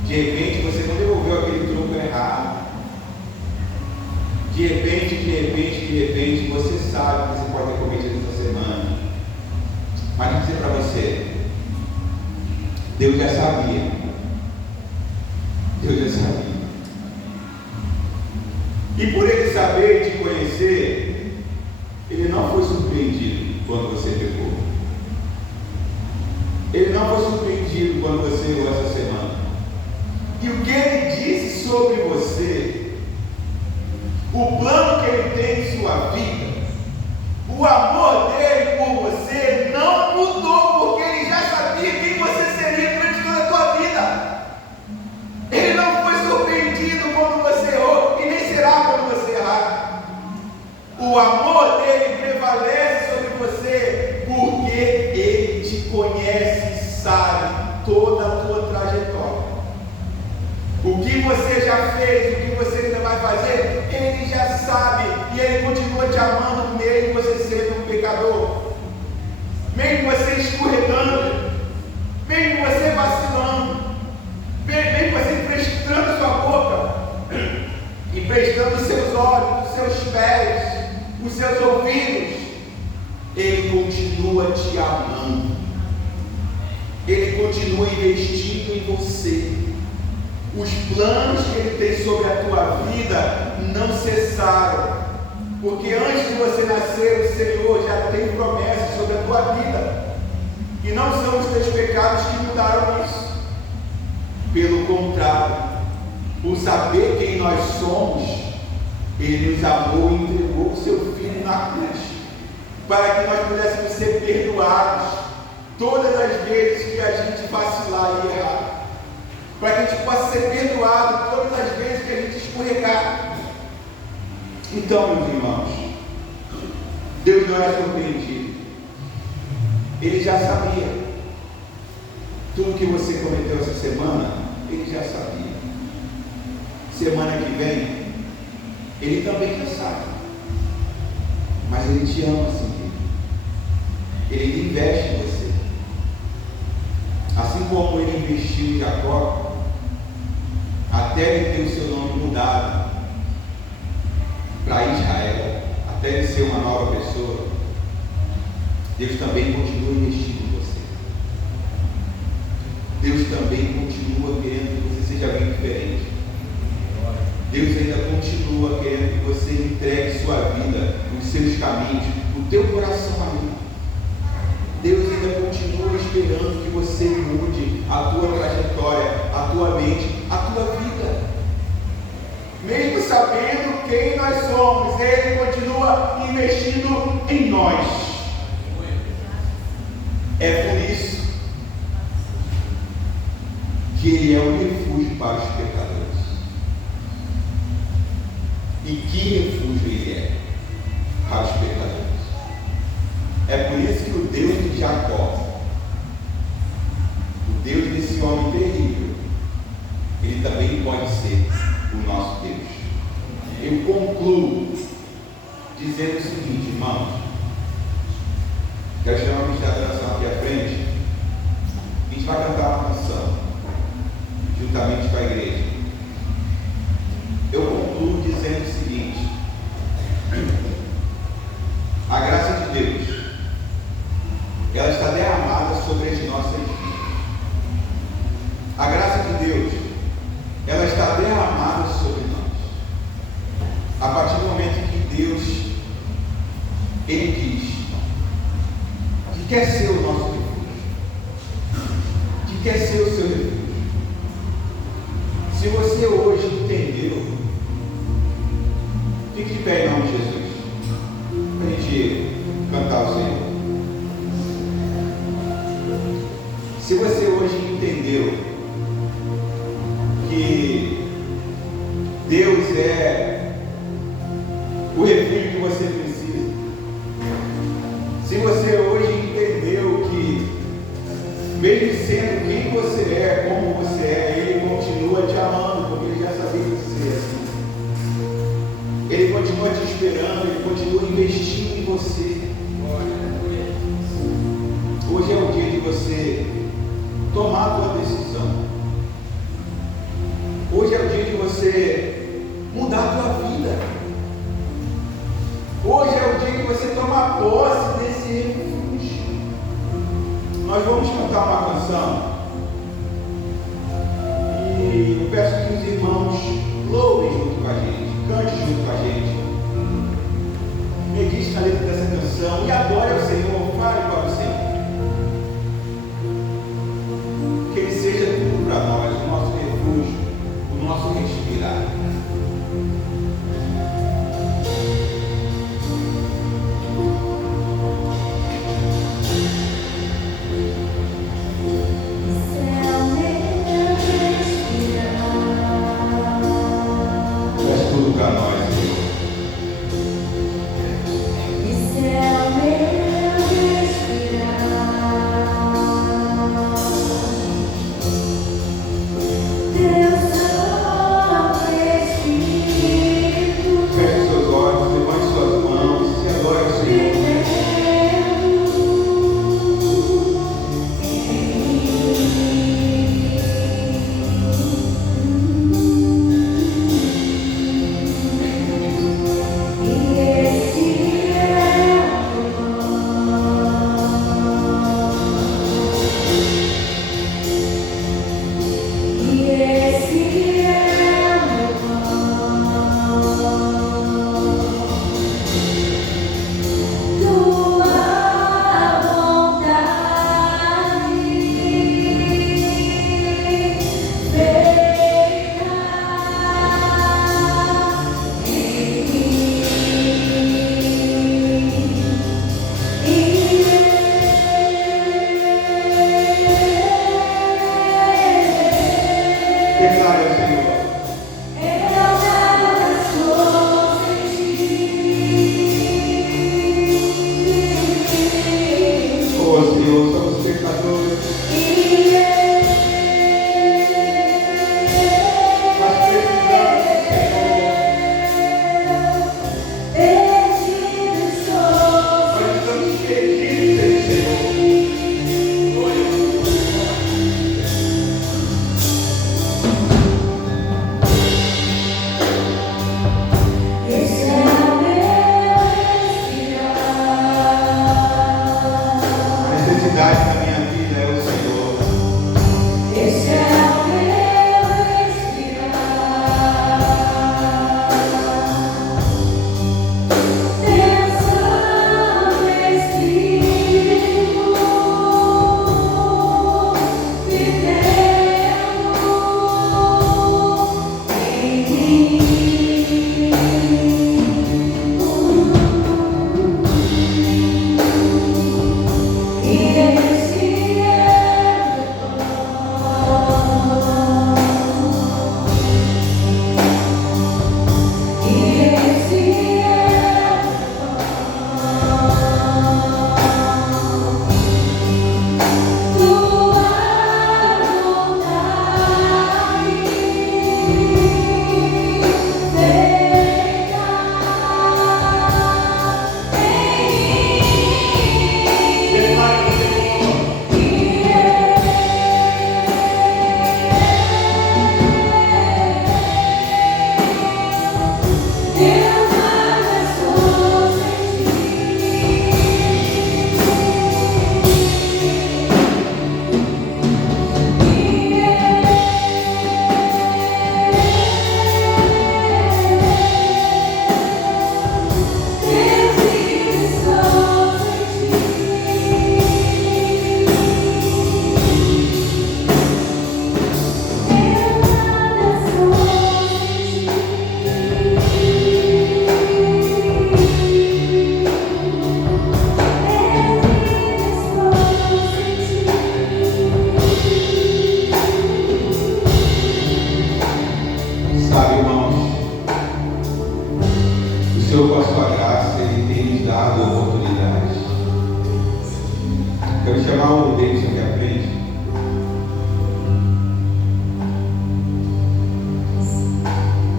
De repente você não devolveu aquele troco errado. De repente você sabe que você pode ter cometido essa semana. Mas vou dizer para você, Deus já sabia. Deus já sabia. E por ele saber e te conhecer, ele não foi surpreendido quando você pecou. Ele não foi surpreendido quando você errou essa semana. E o que ele disse sobre você, o plano que ele tem em sua vida, o amor dele por você não mudou, porque ele já sabia quem você seria durante toda a tua vida. Ele não foi surpreendido quando você errou e nem será quando você errar. O amor dele prevalece sobre você porque ele te conhece e sabe toda a tua trajetória. O que você já fez, o que você ainda vai fazer, ele já sabe e ele continua te amando mesmo você sendo um pecador, mesmo você escorregando, mesmo você vacilando, mesmo você emprestando sua boca, emprestando os seus olhos, os seus pés, os seus ouvidos, ele continua te amando. Ele continua investindo em você. Os planos que Ele tem sobre a tua vida não cessaram. Porque antes de você nascer, o Senhor já tem promessas sobre a tua vida. E não são os teus pecados que mudaram isso. Pelo contrário, por saber quem nós somos, Ele nos amou e entregou o seu Filho na cruz, para que nós pudéssemos ser perdoados todas as vezes que a gente vacilar e errar, para que a gente possa ser perdoado todas as vezes que a gente escorregar. Então, meus irmãos, Deus não é surpreendido. Ele já sabia. Tudo que você cometeu essa semana, Ele já sabia. Semana que vem, Ele também já sabe. Mas Ele te ama assim. Ele investe em você. Assim como Ele investiu em Jacó, até ele ter o seu nome mudado para Israel, até ele ser uma nova pessoa, Deus também continua investindo em você. Deus também continua querendo que você seja alguém diferente. Deus ainda continua querendo que você entregue sua vida, os seus caminhos, o teu coração a Ele. Deus ainda continua esperando que você mude a tua trajetória, a tua mente, a tua vida. Mesmo sabendo quem nós somos, Ele continua investindo em nós. É por isso que Ele é um refúgio para os pecadores. E que refúgio Ele é para os pecadores. É por isso que o Deus de Jacó, o Deus desse homem terrível, Ele também pode ser o nosso Deus. Eu concluo dizendo o seguinte, irmãos. Quero chamar a ministração aqui à frente. A gente vai cantar uma canção juntamente com a igreja. Eu concluo dizendo o seguinte: a graça de Deus, ela está derramada sobre as nossas vidas. A graça de Deus, ela está derramada sobre nós. A partir do momento que Deus, Ele diz que quer ser o nosso refúgio, que quer ser o seu refúgio. Se você hoje entendeu, fique de pé em nome de Jesus, para a gente cantar o Senhor. Se você hoje entendeu que Deus é o refúgio que você precisa, se você hoje entendeu que, mesmo sendo quem você é, como você é, Ele continua te amando, porque Ele já sabia que você é assim. Ele continua te esperando, Ele continua investindo em você. Hoje é o dia de você tomar a tua decisão. Hoje é o dia de você mudar a tua vida. Hoje é o dia de você tomar posse desse refúgio. Nós vamos cantar uma canção e eu peço que os irmãos louvem junto com a gente, cante junto com a gente, medite na letra dessa canção e adore ao Senhor, fale para o Senhor. Que Ele seja tudo para nós, o nosso refúgio, o nosso respirar. Para nós, Senhor. Esse é o meu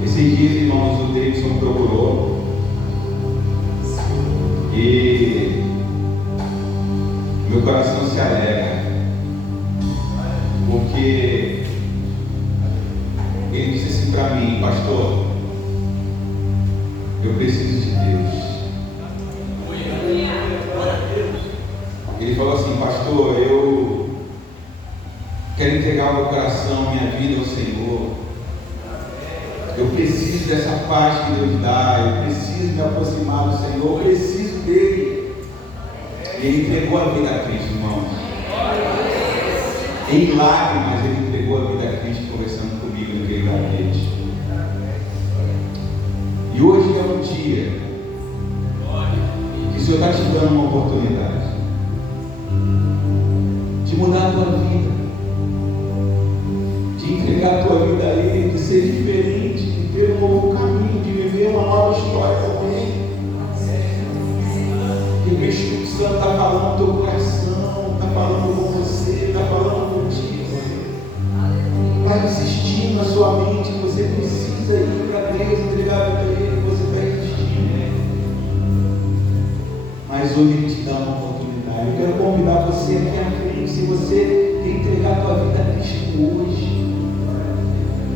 Esses dias, irmãos, o Davidson me procurou e meu coração se alegra, porque ele disse assim para mim: pastor, eu preciso de Deus. Ele falou assim: pastor, eu quero entregar o meu coração, minha vida ao Senhor. Eu preciso dessa paz que Deus dá, eu preciso me aproximar do Senhor, eu preciso dele. Ele entregou a vida a Cristo, irmãos. Em lágrimas ele entregou a vida a Cristo, conversando comigo naquele gabinete. E hoje é um dia que o Senhor está te dando uma oportunidade de mudar a tua vida, de entregar a tua vida a Ele, de ser diferente, de ter um novo caminho, de viver uma nova história com Ele. E o Espírito Santo está falando no teu coração, está falando com você, está falando contigo. Está insistindo na sua mente que você precisa ir para Deus, entregar a vida a Ele, você está insistindo. Mas hoje Ele te dá uma oportunidade. Eu quero convidar você aqui à frente, se você quer entregar a tua vida a Cristo hoje.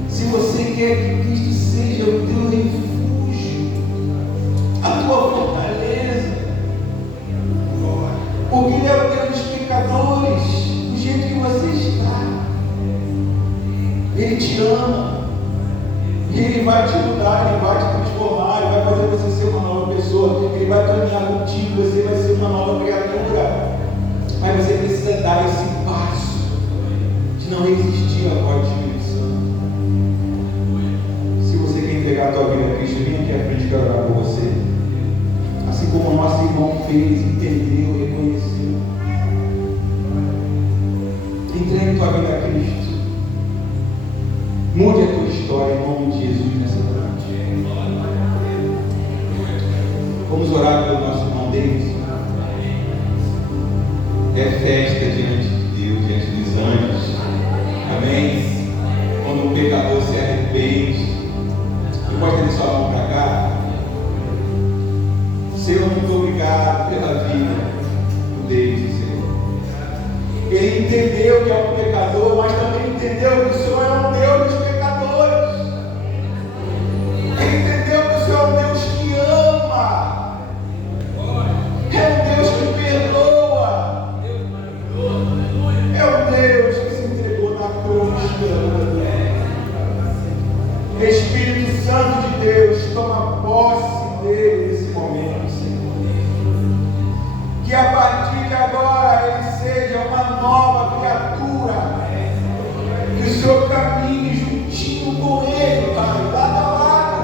Se você quer que Cristo seja o teu refúgio, a tua fortaleza, porque Ele é o Deus dos pecadores, do jeito que você está, Ele te ama, e Ele vai te mudar, Ele vai te transformar, Ele vai fazer você ser uma nova pessoa, Ele vai caminhar contigo, você vai ser uma nova criatura, mas você precisa dar esse passo, de não resistir à voz do Espírito Santo. Entregar a tua vida a Cristo, vem aqui à frente, quero orar por você. Assim como o nosso irmão fez, entendeu, reconheceu. Entregue a tua vida a Cristo. Mude a tua história em nome de Jesus nessa noite. Vamos orar pelo nosso irmão David. É festa diante de Deus, diante dos anjos. Amém? Quando o pecador se arrepende, pode ter sua mão para cá. Senhor, muito obrigado pela vida do David, Senhor. Ele entendeu que é um pecador, mas também entendeu que o Senhor é um Deus dos pecadores. Ele entendeu que o Senhor é um Deus que ama, é um Deus que perdoa, é um Deus que se entregou na cruz. Espírito Santo de Deus, toma posse dele nesse momento, Senhor. Que a partir de agora ele seja uma nova criatura. Que o Senhor caminhe juntinho com ele, Pai, lado a lado,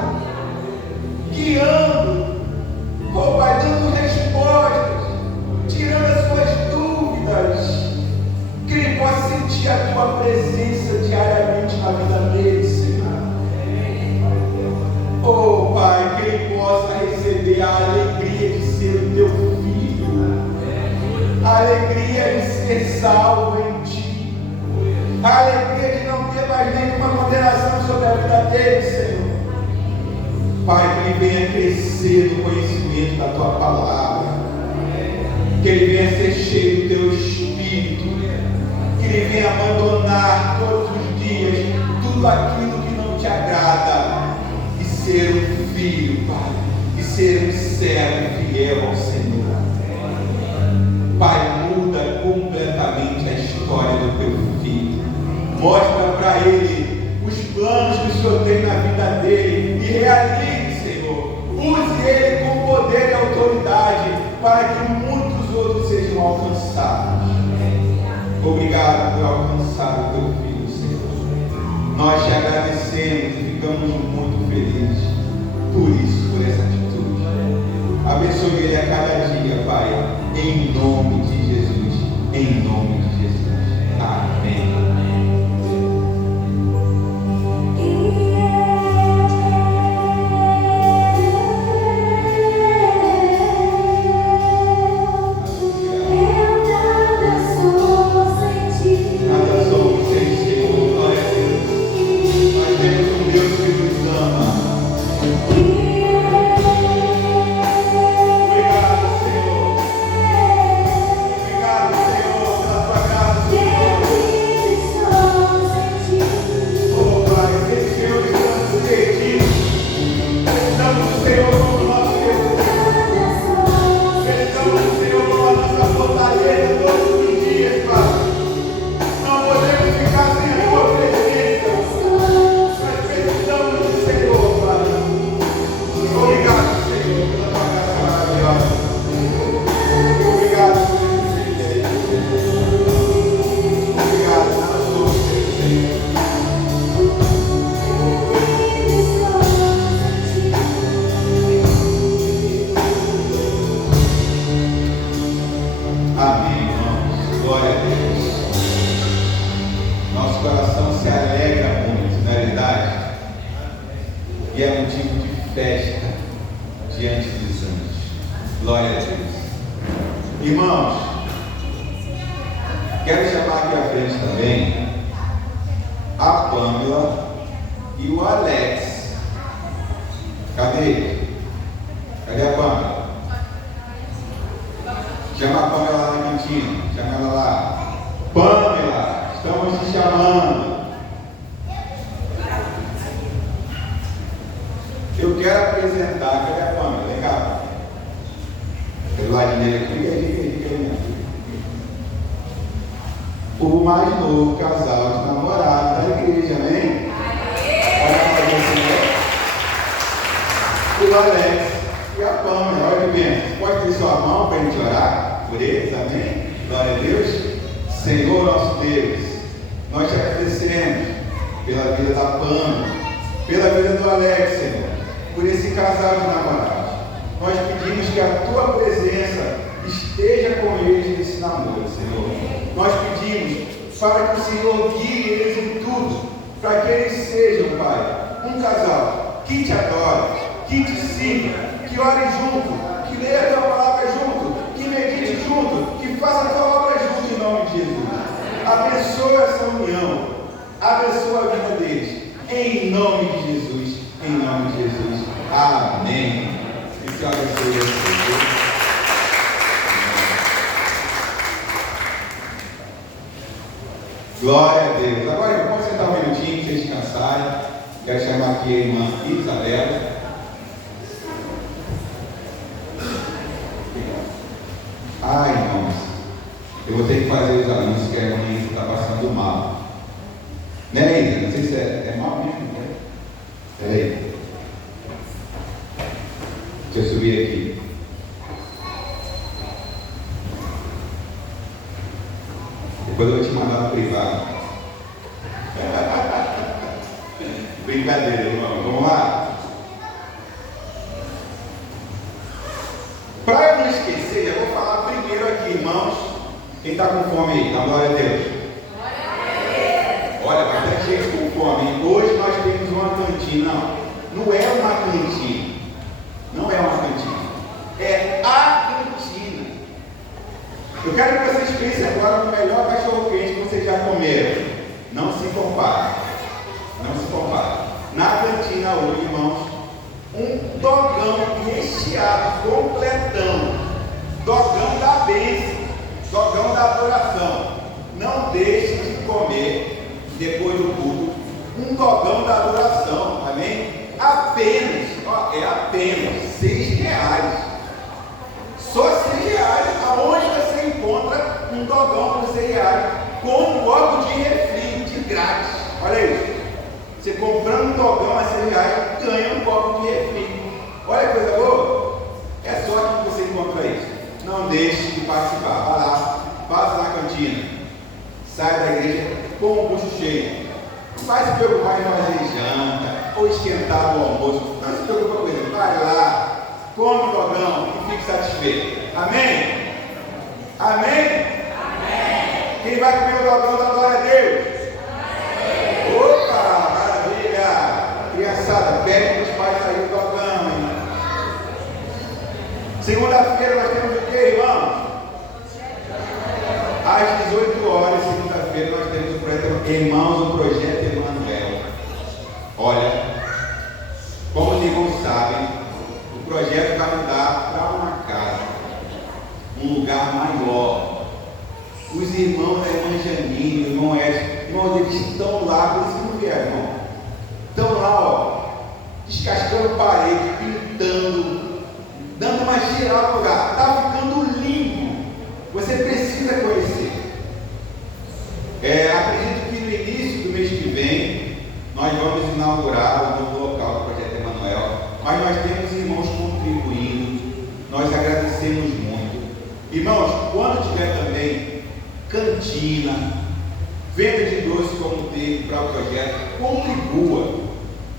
guiando, Pai, dando respostas, tirando as suas dúvidas, sentir a tua presença diariamente na vida deles, Senhor. Oh, Pai, que ele possa receber a alegria de ser o teu filho, a alegria de ser salvo em ti, a alegria de não ter mais nenhuma condenação sobre a vida dele, Senhor. Pai, que ele venha crescer no conhecimento da tua palavra, que ele venha ser cheio do teu Espírito, que ele venha abandonar todos os dias tudo aquilo que não te agrada e ser um filho, Pai, e ser um servo fiel ao Senhor. Pai, muda completamente a história do teu filho, mostra para ele os planos que o Senhor tem na vida dele e realize, Senhor. Use ele com poder e autoridade para que muitos outros sejam alcançados. Obrigado por alcançar o teu filho, Senhor. Nós te agradecemos e ficamos muito felizes por isso, por essa atitude. Abençoe ele a cada dia, Pai, em nome de Jesus. Em nome de Jesus. Amém. Glória a Deus. Agora, vamos sentar um minutinho para vocês descansarem. Quero chamar aqui a irmã Isabela. Ai, irmãos, eu vou ter que fazer os anúncios que a mãe está passando mal. Né, Isa? Não sei se é mal mesmo, né? Peraí. Deixa eu subir aqui. Depois eu vou te mandar no privado. Brincadeira, irmão. Vamos lá? Para eu não esquecer, eu vou falar primeiro aqui, irmãos. Quem está com fome aí? Dá glória a Deus. gente com fome. Hoje nós temos uma cantina. Não é uma cantina. Não é uma cantina. É a cantina. Eu quero que vocês pensem agora no melhor cachorro-quente que vocês já comeram. Não se compara. Não se compara. Na cantina hoje, irmãos, um dogão recheado, completão. Dogão da bênção. Dogão da adoração. Não deixe de comer, depois do culto, um dogão da adoração. Amém? Apenas, é apenas R$6. Só R$6. Aonde você encontra um dogão por R$6 com um copo de refri de grátis? Olha isso. Você comprando um dogão a R$6, ganha um copo de refri. Olha que coisa boa. É só que você encontra isso. Não deixe de participar. Vá lá, passa na cantina. Sai da igreja com o bucho cheio. Não vai se preocupar em fazer janta ou esquentar o almoço. Não se preocupa com isso. Vai lá, come o dogão e fique satisfeito. Amém? Amém? Amém. Quem vai comer o dogão da glória a Deus? Amém. Opa, maravilha! Criançada, pede para os pais saírem do dogão, hein? Segunda-feira nós temos o que, irmãos? Às 18 horas, segunda-feira, nós temos o projeto Irmãos, o Projeto Emanuel. Olha, como os irmãos sabem, o projeto vai mudar para uma casa, um lugar maior. Os irmãos da irmã Janine, o irmão Edson, irmãos, eles estão lá, por isso que não vieram, irmão. Estão lá, ó, descascando parede, pintando, dando uma geral no lugar. Está ficando lindo. Você precisa conhecer. Acredito que no início do mês que vem nós vamos inaugurar o novo local do Projeto Emanuel, mas nós temos irmãos contribuindo, nós agradecemos muito. Irmãos, quando tiver também cantina, venda de doces como teve para o projeto, contribua.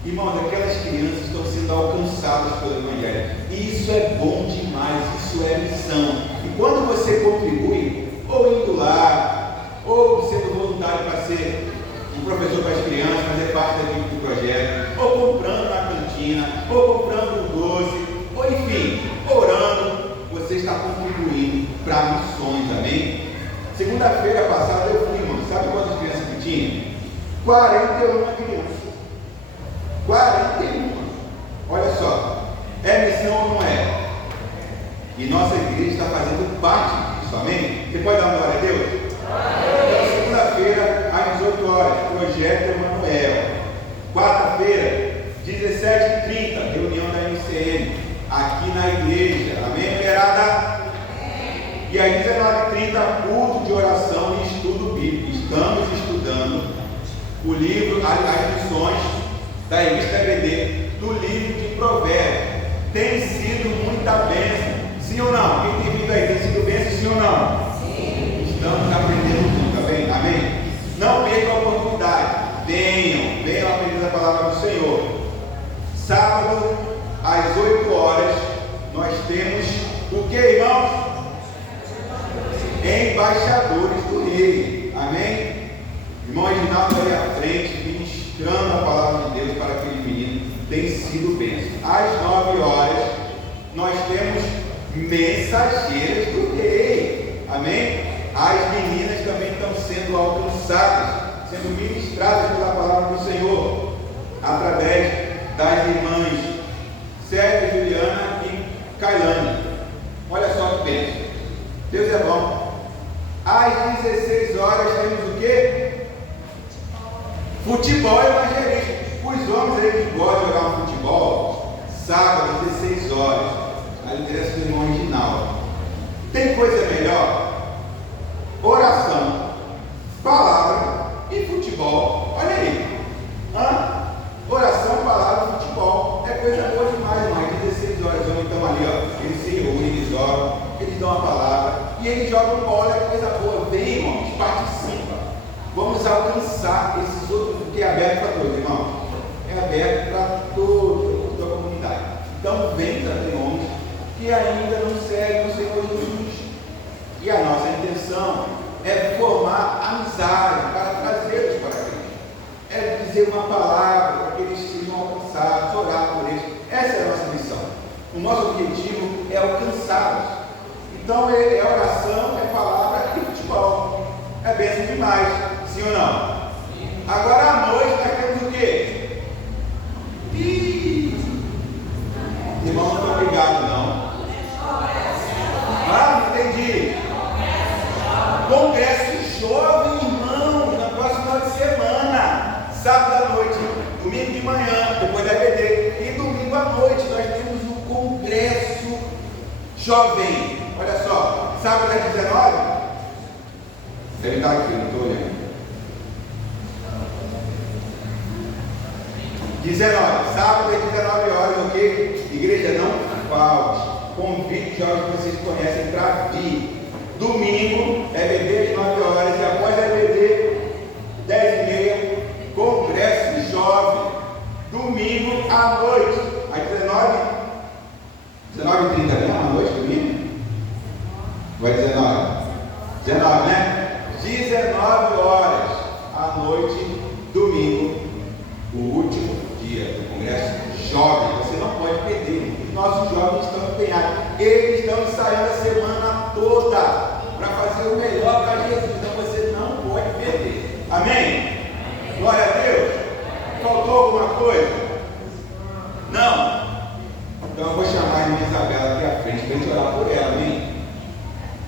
Irmãos, aquelas crianças estão sendo alcançadas pelo Evangelho. E isso é bom demais, isso é missão. E quando você contribui, ou indo lá, ou sendo voluntário para ser um professor para as crianças, fazer parte da equipe do projeto, ou comprando na cantina, ou comprando um doce, ou enfim, orando, você está contribuindo para missões, amém? Segunda-feira passada eu fui, irmão, sabe quantas crianças que tinha? 41 crianças. 41. Olha só, é missão ou não é? E nossa igreja está fazendo parte disso, amém? Você pode dar uma glória a Deus? Então, segunda-feira, às 18 horas, Projeto Emanuel. Quarta-feira, 17h30, reunião da MCM, aqui na igreja, amém, mulherada? E às 19h30, culto de oração e estudo bíblico. Estamos estudando o livro, as lições da revista BD, do livro de Provérbios. Tem sido muita bênção, sim ou não? Quem tem vindo aí, tem sido bênção, sim ou não? Sim. Estamos aprendendo juntos, amém? Amém? Não percam a oportunidade, venham aprender a palavra do Senhor. Sábado, às 8 horas, nós temos o que, irmãos? Embaixadores do Rei, amém? Irmão Reginaldo ali à frente, ministrando a palavra de Deus para aquele menino, tem sido bênção. Às 9 horas, nós temos mensageiras do Rei, amém? As meninas também estão sendo alcançadas, sendo ministradas pela palavra do Senhor, através das irmãs Célia, Juliana e Cailane. Olha só que bênção. Deus é bom. Às 16 horas temos o quê? Futebol evangelístico. Os homens aí que gostam de jogar um futebol, sábado, 16 horas, a liderança do irmão Reginaldo. Tem coisa melhor? Oração, palavra e futebol. Olha aí. Oração, palavra e futebol. É coisa boa demais, irmão. Às 16 horas, os homens estão ali, ó. Eles se reúnem, eles oram, eles dão a palavra e eles jogam bola. É coisa boa. Vem, irmãos, participa. Vamos alcançar esses outros, porque é aberto para todos, irmão. É aberto para toda a comunidade. Então, vem também homens que ainda não seguem o Senhor Jesus. E a nossa intenção é formar amizade para trazê-los para Cristo. É dizer uma palavra para que eles sejam alcançados, orar por eles. Essa é a nossa missão. O nosso objetivo é alcançá-los. Então é oração, é palavra e futebol. É bênção demais, sim ou não? Agora à noite nós temos o quê? Irmão, não estou ligado não. Ah, não entendi. Congresso jovem, irmão, na próxima final de semana, sábado à noite, domingo de manhã, depois da EBD, e domingo à noite nós temos o Congresso Jovem. Olha só, sábado às 19? Deve estar aqui, não estou olhando. 19, sábado às 19 horas, ok? Igreja, não falte. Convide os jovens que vocês conhecem para vir. Domingo, EBD às 9 horas, e após a EBD, 10h30, Congresso Jovem. Domingo à noite, às 19h30, né? À noite, domingo? Vai 19? 19, né? 19 horas à noite, domingo, o último dia do Congresso Jovem. Você não pode perder. Os nossos jovens estão empenhados. Eles estão ensaiando a semana toda para fazer o melhor para Jesus. Então você não pode perder. Amém? Glória a Deus. Faltou alguma coisa? Não? Então eu vou chamar a irmã Isabela aqui à frente para a gente orar por ela. Amém?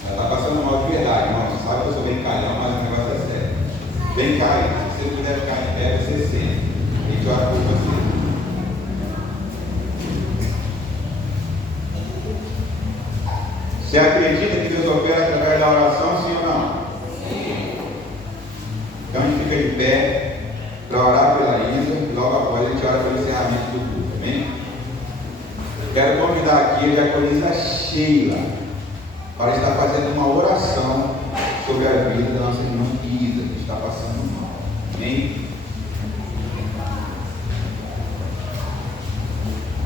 Ela está passando mal de verdade, irmão. Você sabe que eu sou bem calhão, mas o negócio é sério. Bem calhão. Se você puder ficar em pé, você senta. A gente ora por você. Você acredita que Deus opera através da oração, sim ou não? Sim. Então a gente fica de pé para orar pela Isa e logo após a gente ora pelo encerramento do culto. Amém? Quero convidar aqui a diaconisa Sheila para estar fazendo uma oração sobre a vida da nossa irmã Isa, que está passando mal. Amém?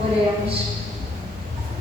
Oremos.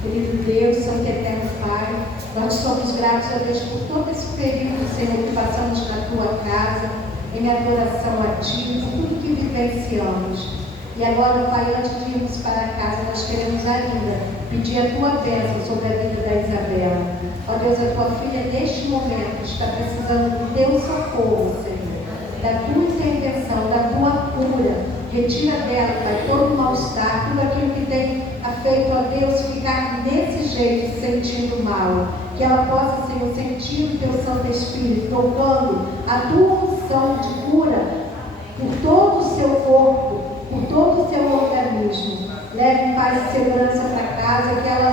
Querido Deus, Santo e Eterno Pai, nós somos gratos a Deus por todo esse período, Senhor, que passamos na Tua casa, em adoração a Ti, por tudo que vivenciamos. E agora, Pai, antes de irmos para casa, nós queremos ainda pedir a Tua bênção sobre a vida da Isabela. Ó Deus, a Tua filha neste momento está precisando do Teu socorro, Senhor, da Tua intervenção, da Tua cura. Retira dela, Pai, todo o mal-estar, tudo aquilo que tem feito a Deus ficar desse jeito, sentindo mal. Que ela possa, Senhor, sentir o Teu Santo Espírito, tocando a Tua unção de cura por todo o seu corpo, por todo o seu organismo. Leve paz e segurança para casa, que ela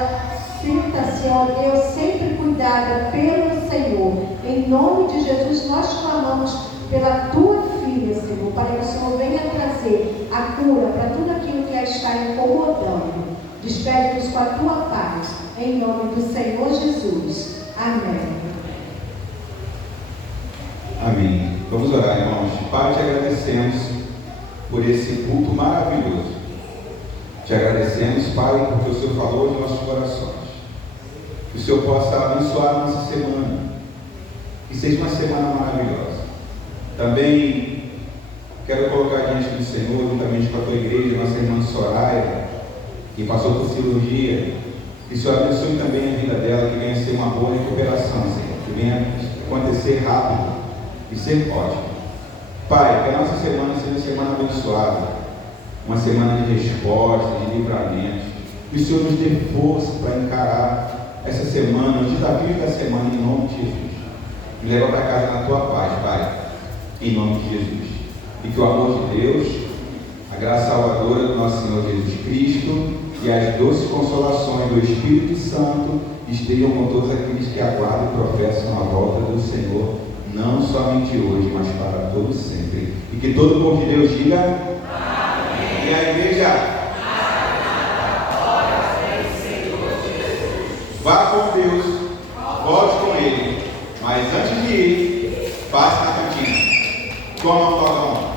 sinta-se, ó Deus, sempre cuidada pelo Senhor. Em nome de Jesus, nós clamamos pela Tua filha, Senhor, para que o Senhor venha trazer a cura para tudo aquilo que a está incomodando. Despede-nos com a Tua paz, em nome do Senhor Jesus. Amém. Amém. Vamos orar, irmãos. Pai, te agradecemos por esse culto maravilhoso. Te agradecemos, Pai, porque o Senhor falou aos nossos corações. Que o Senhor possa abençoar a nossa semana. Que seja uma semana maravilhosa. Também quero colocar diante do Senhor, juntamente com a Tua igreja, nossa irmã Soraya, que passou por cirurgia. Que o Senhor abençoe também a vida dela, que venha a ser uma boa recuperação, Senhor. Que venha acontecer rápido e ser ótimo. Pai, que a nossa semana seja uma semana abençoada, uma semana de resposta, de livramento. Que o Senhor nos dê força para encarar essa semana, os desafios da semana, em nome de Jesus. Me leva para casa na Tua paz, Pai, em nome de Jesus. E que o amor de Deus, a graça salvadora do nosso Senhor Jesus Cristo e as doces consolações do Espírito Santo estejam com todos aqueles que aguardam e professam a volta do Senhor, não somente hoje, mas para todos sempre. E que todo o povo de Deus diga amém. E a igreja vá com Deus, volte com Ele, mas antes de ir, passe na cantina. Coma um dogão.